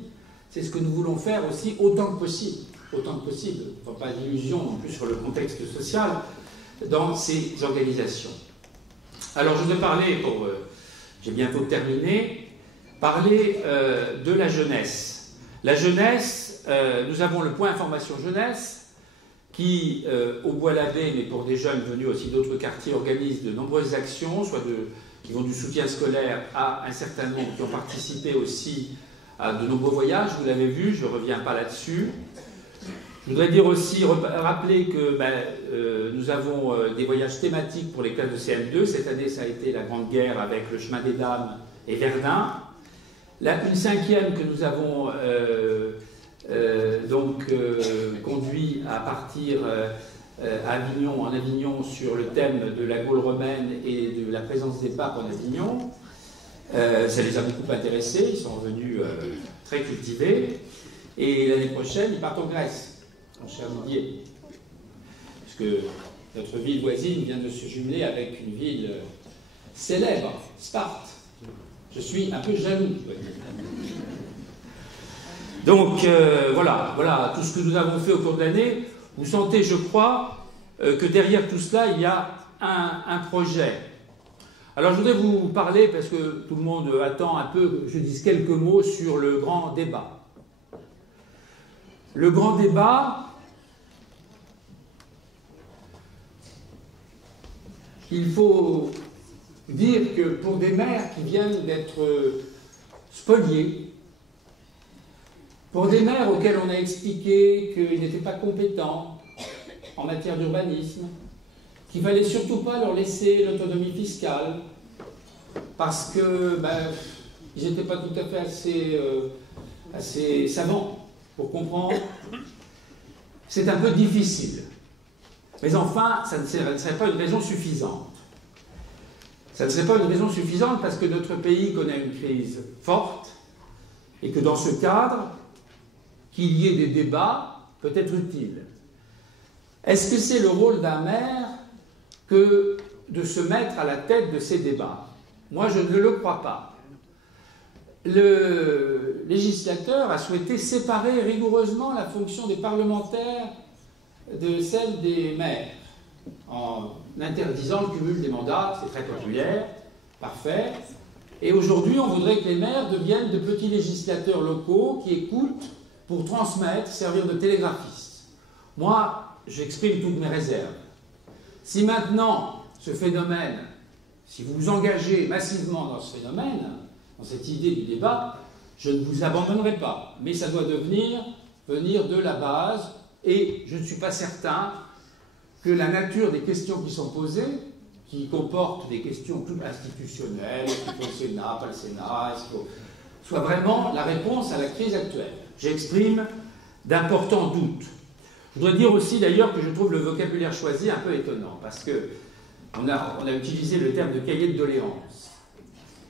C'est ce que nous voulons faire aussi autant que possible. Autant que possible. Il ne faut pas d'illusion non plus sur le contexte social dans ces organisations. Alors je vais parler, j'ai bientôt terminé, parler de la jeunesse. La jeunesse, nous avons le point information jeunesse qui, au Bois-l'Abbé, mais pour des jeunes venus aussi d'autres quartiers, organise de nombreuses actions, qui vont du soutien scolaire à un certain nombre, qui ont participé aussi à de nombreux voyages, vous l'avez vu, je ne reviens pas là-dessus. Je voudrais dire aussi, rappeler que nous avons des voyages thématiques pour les classes de CM2. Cette année, ça a été la Grande Guerre avec le Chemin des Dames et Verdun. Une cinquième que nous avons conduit à partir en Avignon sur le thème de la Gaule romaine et de la présence des papes en Avignon. Ça les a beaucoup intéressés, ils sont revenus très cultivés. Et l'année prochaine, ils partent en Grèce. En cher Didier, puisque notre ville voisine vient de se jumeler avec une ville célèbre, Sparte. Je suis un peu jaloux, je dois dire. Donc voilà tout ce que nous avons fait au cours de l'année. Vous sentez, je crois, que derrière tout cela, il y a un projet. Alors je voudrais vous parler, parce que tout le monde attend un peu que je dise quelques mots sur le grand débat. Le grand débat, il faut dire que pour des maires qui viennent d'être spoliés, pour des maires auxquels on a expliqué qu'ils n'étaient pas compétents en matière d'urbanisme, qu'il ne fallait surtout pas leur laisser l'autonomie fiscale, parce que ils n'étaient pas tout à fait assez savants pour comprendre, c'est un peu difficile. Mais enfin, ça ne serait pas une raison suffisante. Ça ne serait pas une raison suffisante parce que notre pays connaît une crise forte et que dans ce cadre, qu'il y ait des débats peut être utile. Est-ce que c'est le rôle d'un maire que de se mettre à la tête de ces débats? Moi, je ne le crois pas. Le législateur a souhaité séparer rigoureusement la fonction des parlementaires de celle des maires, en interdisant le cumul des mandats, c'est très populaire, parfait. Et aujourd'hui, on voudrait que les maires deviennent de petits législateurs locaux qui écoutent pour transmettre, servir de télégraphistes. Moi, j'exprime toutes mes réserves. Si maintenant, ce phénomène, si vous vous engagez massivement dans ce phénomène, dans cette idée du débat, je ne vous abandonnerai pas. Mais ça doit venir de la base, et je ne suis pas certain que la nature des questions qui sont posées, qui comportent des questions toutes institutionnelles, est-ce qu'il faut le Sénat, pas le Sénat, soit vraiment la réponse à la crise actuelle. J'exprime d'importants doutes. Je voudrais dire aussi d'ailleurs que je trouve le vocabulaire choisi un peu étonnant, parce qu'on a utilisé le terme de cahier de doléances.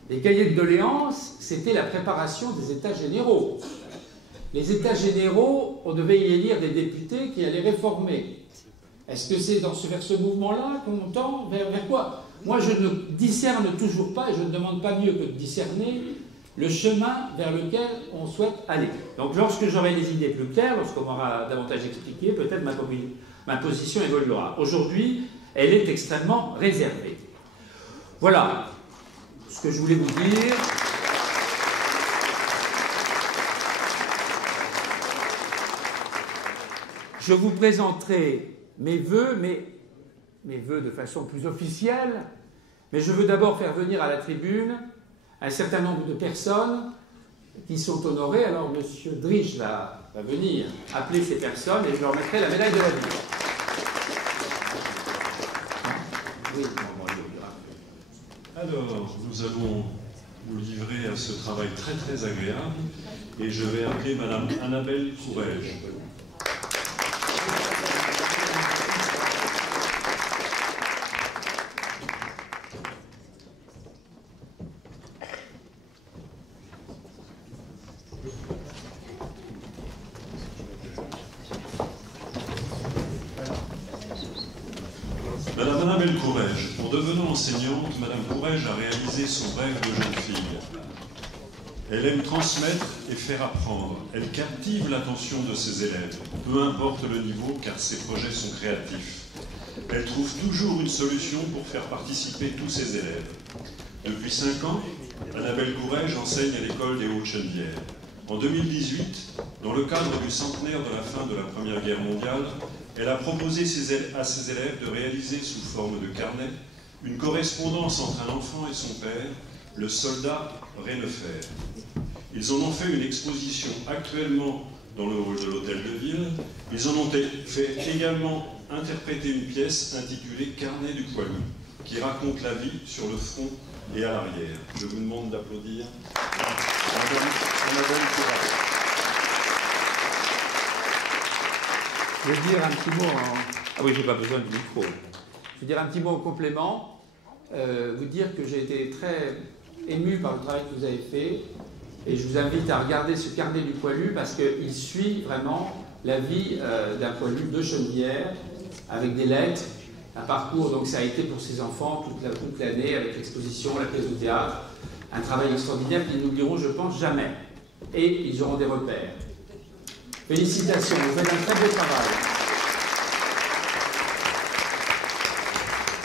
Les cahiers de doléances, c'était la préparation des États généraux. Les États généraux, on devait y élire des députés qui allaient réformer. Est-ce que c'est vers ce mouvement-là qu'on tend? Vers quoi? Moi, je ne discerne toujours pas, et je ne demande pas mieux que de discerner le chemin vers lequel on souhaite aller. Donc, lorsque j'aurai des idées plus claires, lorsqu'on m'aura davantage expliqué, peut-être ma position évoluera. Aujourd'hui, elle est extrêmement réservée. Voilà ce que je voulais vous dire. Je vous présenterai mes vœux, mes vœux de façon plus officielle, mais je veux d'abord faire venir à la tribune un certain nombre de personnes qui sont honorées. Alors, M. Drich va venir appeler ces personnes et je leur remettrai la médaille de la vie. Oui, alors, nous allons nous livrer à ce travail très très agréable et je vais appeler Madame Annabelle Courrèges. Annabelle Courrèges. En devenant enseignante, Madame Courrèges a réalisé son rêve de jeune fille. Elle aime transmettre et faire apprendre. Elle captive l'attention de ses élèves, peu importe le niveau, car ses projets sont créatifs. Elle trouve toujours une solution pour faire participer tous ses élèves. Depuis 5 ans, Annabelle Courrèges enseigne à l'école des Hauts-de-Chennevières. En 2018, dans le cadre du centenaire de la fin de la Première Guerre mondiale, elle a proposé à ses élèves de réaliser sous forme de carnet une correspondance entre un enfant et son père, le soldat Rainefer. Ils en ont fait une exposition actuellement dans le hall de l'Hôtel de Ville. Ils en ont fait également interpréter une pièce intitulée « Carnet du poilu » qui raconte la vie sur le front et à l'arrière. Je vous demande d'applaudir Madame Courrèges. Je vais dire un petit mot en... Ah oui, j'ai pas besoin du micro. Je vais dire un petit mot en complément. Vous dire que j'ai été très ému par le travail que vous avez fait. Et je vous invite à regarder ce carnet du poilu parce qu'il suit vraiment la vie d'un poilu de Chennevières avec des lettres, un parcours. Donc ça a été pour ces enfants toute l'année avec l'exposition, la pièce de théâtre. Un travail extraordinaire qu'ils n'oublieront, je pense, jamais. Et ils auront des repères. Félicitations, vous faites un très beau travail.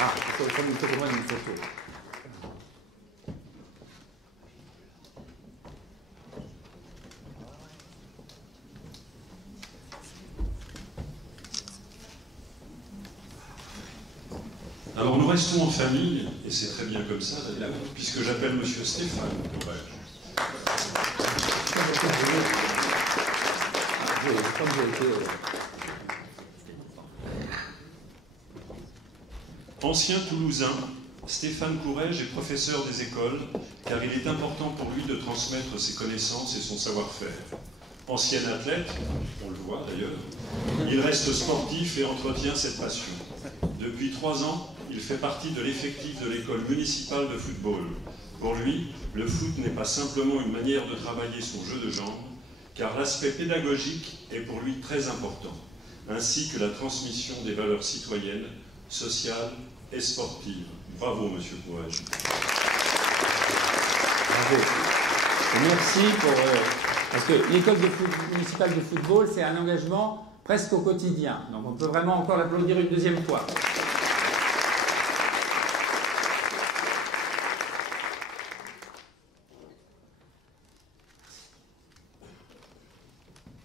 Ah, il faut prendre une photo. Alors nous restons en famille, et c'est très bien comme ça d'ailleurs, puisque j'appelle Monsieur Stéphane Courrèges. Ancien Toulousain, Stéphane Courrèges est professeur des écoles, car il est important pour lui de transmettre ses connaissances et son savoir-faire. Ancien athlète, on le voit d'ailleurs, il reste sportif et entretient cette passion. Depuis 3 ans, il fait partie de l'effectif de l'école municipale de football. Pour lui, le foot n'est pas simplement une manière de travailler son jeu de jambes, car l'aspect pédagogique est pour lui très important, ainsi que la transmission des valeurs citoyennes, sociales et sportives. Bravo, Monsieur Courrèges. Bravo. Et merci pour... parce que l'école municipale de football, c'est un engagement presque au quotidien. Donc on peut vraiment encore l'applaudir une deuxième fois.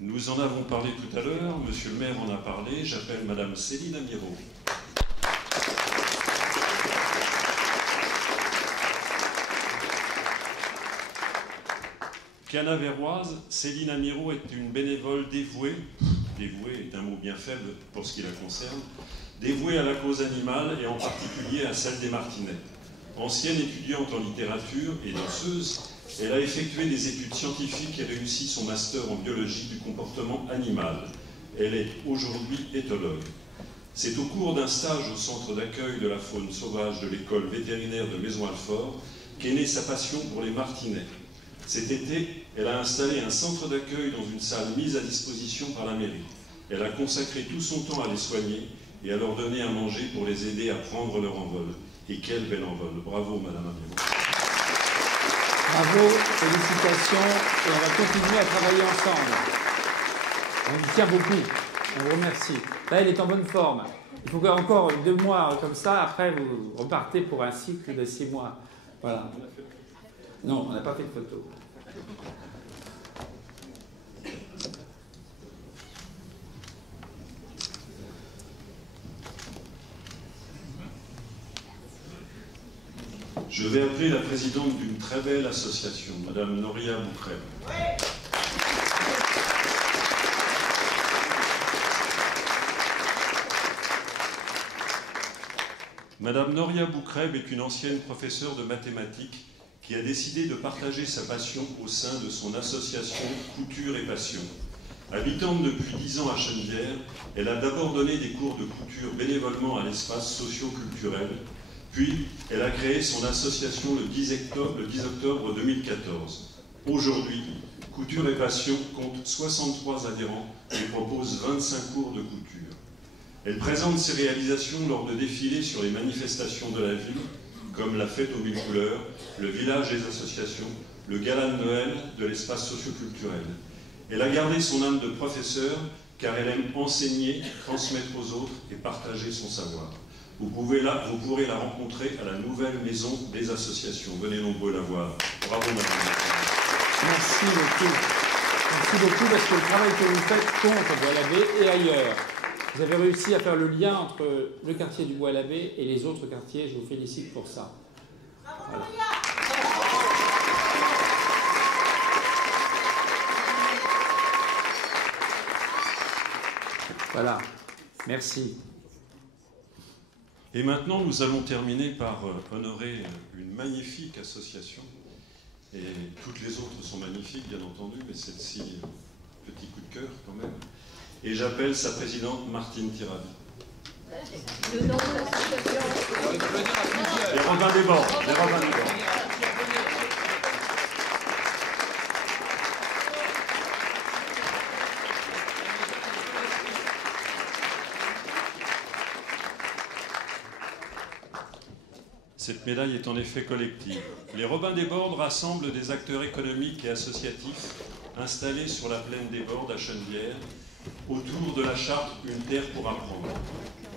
Nous en avons parlé tout à l'heure, Monsieur le maire en a parlé, j'appelle Madame Céline Amirault. Canavéroise, Céline Amirault est une bénévole dévouée, dévouée est un mot bien faible pour ce qui la concerne, dévouée à la cause animale et en particulier à celle des martinets. Ancienne étudiante en littérature et danseuse, elle a effectué des études scientifiques et réussi son master en biologie du comportement animal. Elle est aujourd'hui éthologue. C'est au cours d'un stage au centre d'accueil de la faune sauvage de l'école vétérinaire de Maison-Alfort qu'est née sa passion pour les martinets. Cet été, elle a installé un centre d'accueil dans une salle mise à disposition par la mairie. Elle a consacré tout son temps à les soigner et à leur donner à manger pour les aider à prendre leur envol. Et quel bel envol. Bravo, Madame Amirault. Bravo, félicitations, et on va continuer à travailler ensemble. On vous tient beaucoup, on vous remercie. Là, elle est en bonne forme. Il faut encore 2 mois comme ça, après vous repartez pour un cycle de 6 mois. Voilà. Non, on n'a pas fait de photo. Je vais appeler la présidente d'une très belle association, Madame Noria Boukreb. Madame Noria Boukreb est une ancienne professeure de mathématiques qui a décidé de partager sa passion au sein de son association Couture et Passion. Habitante depuis 10 ans à Chennevières, elle a d'abord donné des cours de couture bénévolement à l'espace socio-culturel, puis elle a créé son association le 10 octobre 2014. Aujourd'hui, Couture et Passion compte 63 adhérents et propose 25 cours de couture. Elle présente ses réalisations lors de défilés sur les manifestations de la ville, comme la fête aux 1000 couleurs, le village des associations, le gala de Noël de l'espace socioculturel. Elle a gardé son âme de professeur car elle aime enseigner, transmettre aux autres et partager son savoir. Vous pourrez la rencontrer à la nouvelle maison des associations. Venez nombreux la voir. Bravo, madame. Merci beaucoup. Merci beaucoup parce que le travail que vous faites compte au Bois-l'Abbé et ailleurs. Vous avez réussi à faire le lien entre le quartier du Bois-l'Abbé et les autres quartiers. Je vous félicite pour ça. Voilà. Voilà. Merci. Et maintenant, nous allons terminer par honorer une magnifique association. Et toutes les autres sont magnifiques, bien entendu, mais celle-ci, petit coup de cœur quand même. Et j'appelle sa présidente Martine Tirabi. Le nom de l'association. Les Robins des Bords. Les Robins des Bords. Cette médaille est en effet collective. Les Robins des Bords rassemblent des acteurs économiques et associatifs installés sur la plaine des Bords à Chenevière, autour de la charte Une terre pour apprendre.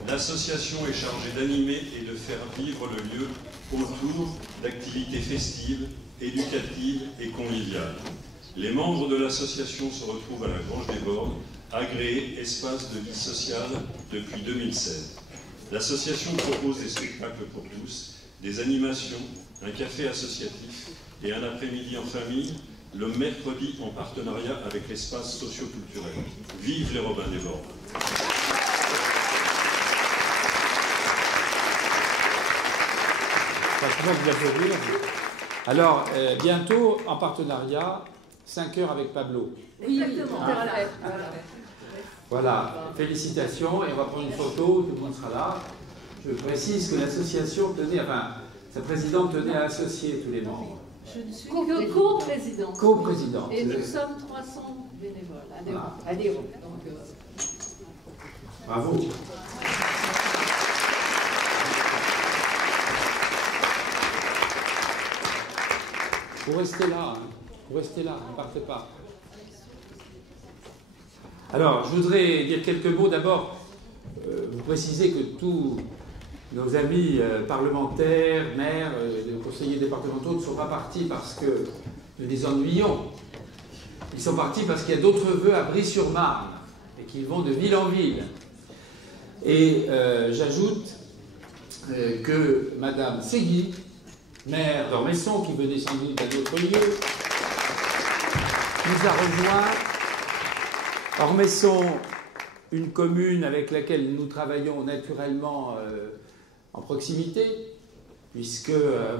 L'association est chargée d'animer et de faire vivre le lieu autour d'activités festives, éducatives et conviviales. Les membres de l'association se retrouvent à la Grange des Bords, agréé espace de vie sociale depuis 2016. L'association propose des spectacles pour tous, des animations, un café associatif et un après-midi en famille, le mercredi en partenariat avec l'espace socio-culturel. Vive les Robins des Bords! Alors, bientôt, en partenariat, 5 heures avec Pablo. Oui, exactement. Voilà, félicitations, et on va prendre une photo, tout le monde sera là. Je précise que l'association tenait, enfin, sa présidente tenait à associer tous les membres. Je ne suis que co-présidente. Co-présidente. Et nous sommes 300 bénévoles, adhérents. Donc, bravo. Vous restez là, hein. Vous restez là, ne partez pas. Alors, je voudrais dire quelques mots. D'abord, vous préciser que tous nos amis parlementaires, maires, conseillers départementaux ne sont pas partis parce que nous les ennuyons. Ils sont partis parce qu'il y a d'autres vœux à Brie-sur-Marne et qu'ils vont de ville en ville. Et j'ajoute que Madame Segui, maire d'Ormesson, qui venait sans doute à d'autres lieux, nous a rejoint. Ormesson, une commune avec laquelle nous travaillons naturellement en proximité, puisque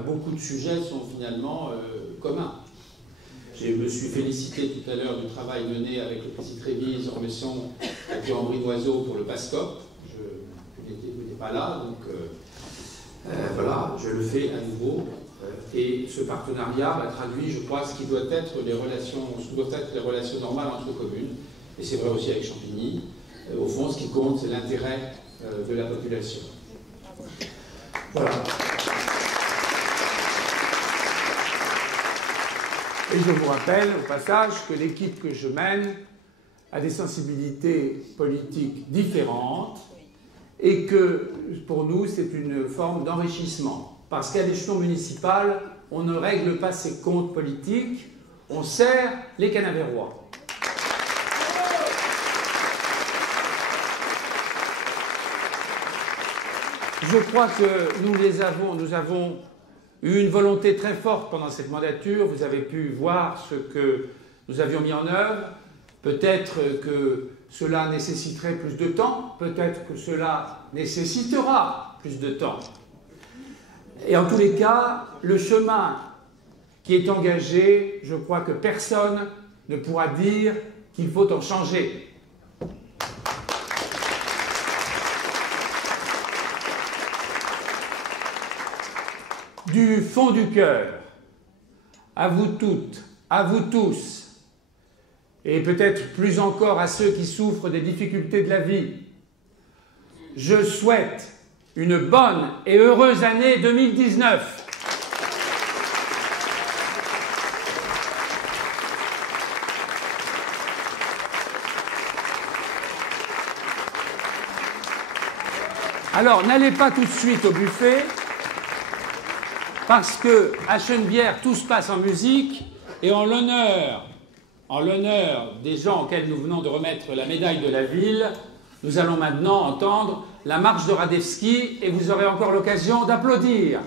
beaucoup de sujets sont finalement communs. Je me suis félicité tout à l'heure du travail mené avec le président Trévise, Ormesson et puis Henri Noiseau pour le PASCOP. Je n'étais pas là, donc voilà, je le fais à nouveau. Et ce partenariat traduit, je crois, ce qui doit être les relations normales entre communes. Et c'est vrai aussi avec Champigny. Au fond, ce qui compte, c'est l'intérêt de la population. Voilà. Et je vous rappelle, au passage, que l'équipe que je mène a des sensibilités politiques différentes et que, pour nous, c'est une forme d'enrichissement. Parce qu'à l'échelon municipal, on ne règle pas ses comptes politiques, on sert les Canavérois. Je crois que nous avons eu une volonté très forte pendant cette mandature. Vous avez pu voir ce que nous avions mis en œuvre. Peut-être que cela nécessiterait plus de temps, peut-être que cela nécessitera plus de temps. Et en tous les cas, le chemin qui est engagé, je crois que personne ne pourra dire qu'il faut en changer. Du fond du cœur, à vous toutes, à vous tous, et peut-être plus encore à ceux qui souffrent des difficultés de la vie, je souhaite une bonne et heureuse année 2019. Alors, n'allez pas tout de suite au buffet, parce que à Chenevière, tout se passe en musique, et en l'honneur des gens auxquels nous venons de remettre la médaille de la ville, nous allons maintenant entendre la marche de Radetzky, et vous aurez encore l'occasion d'applaudir.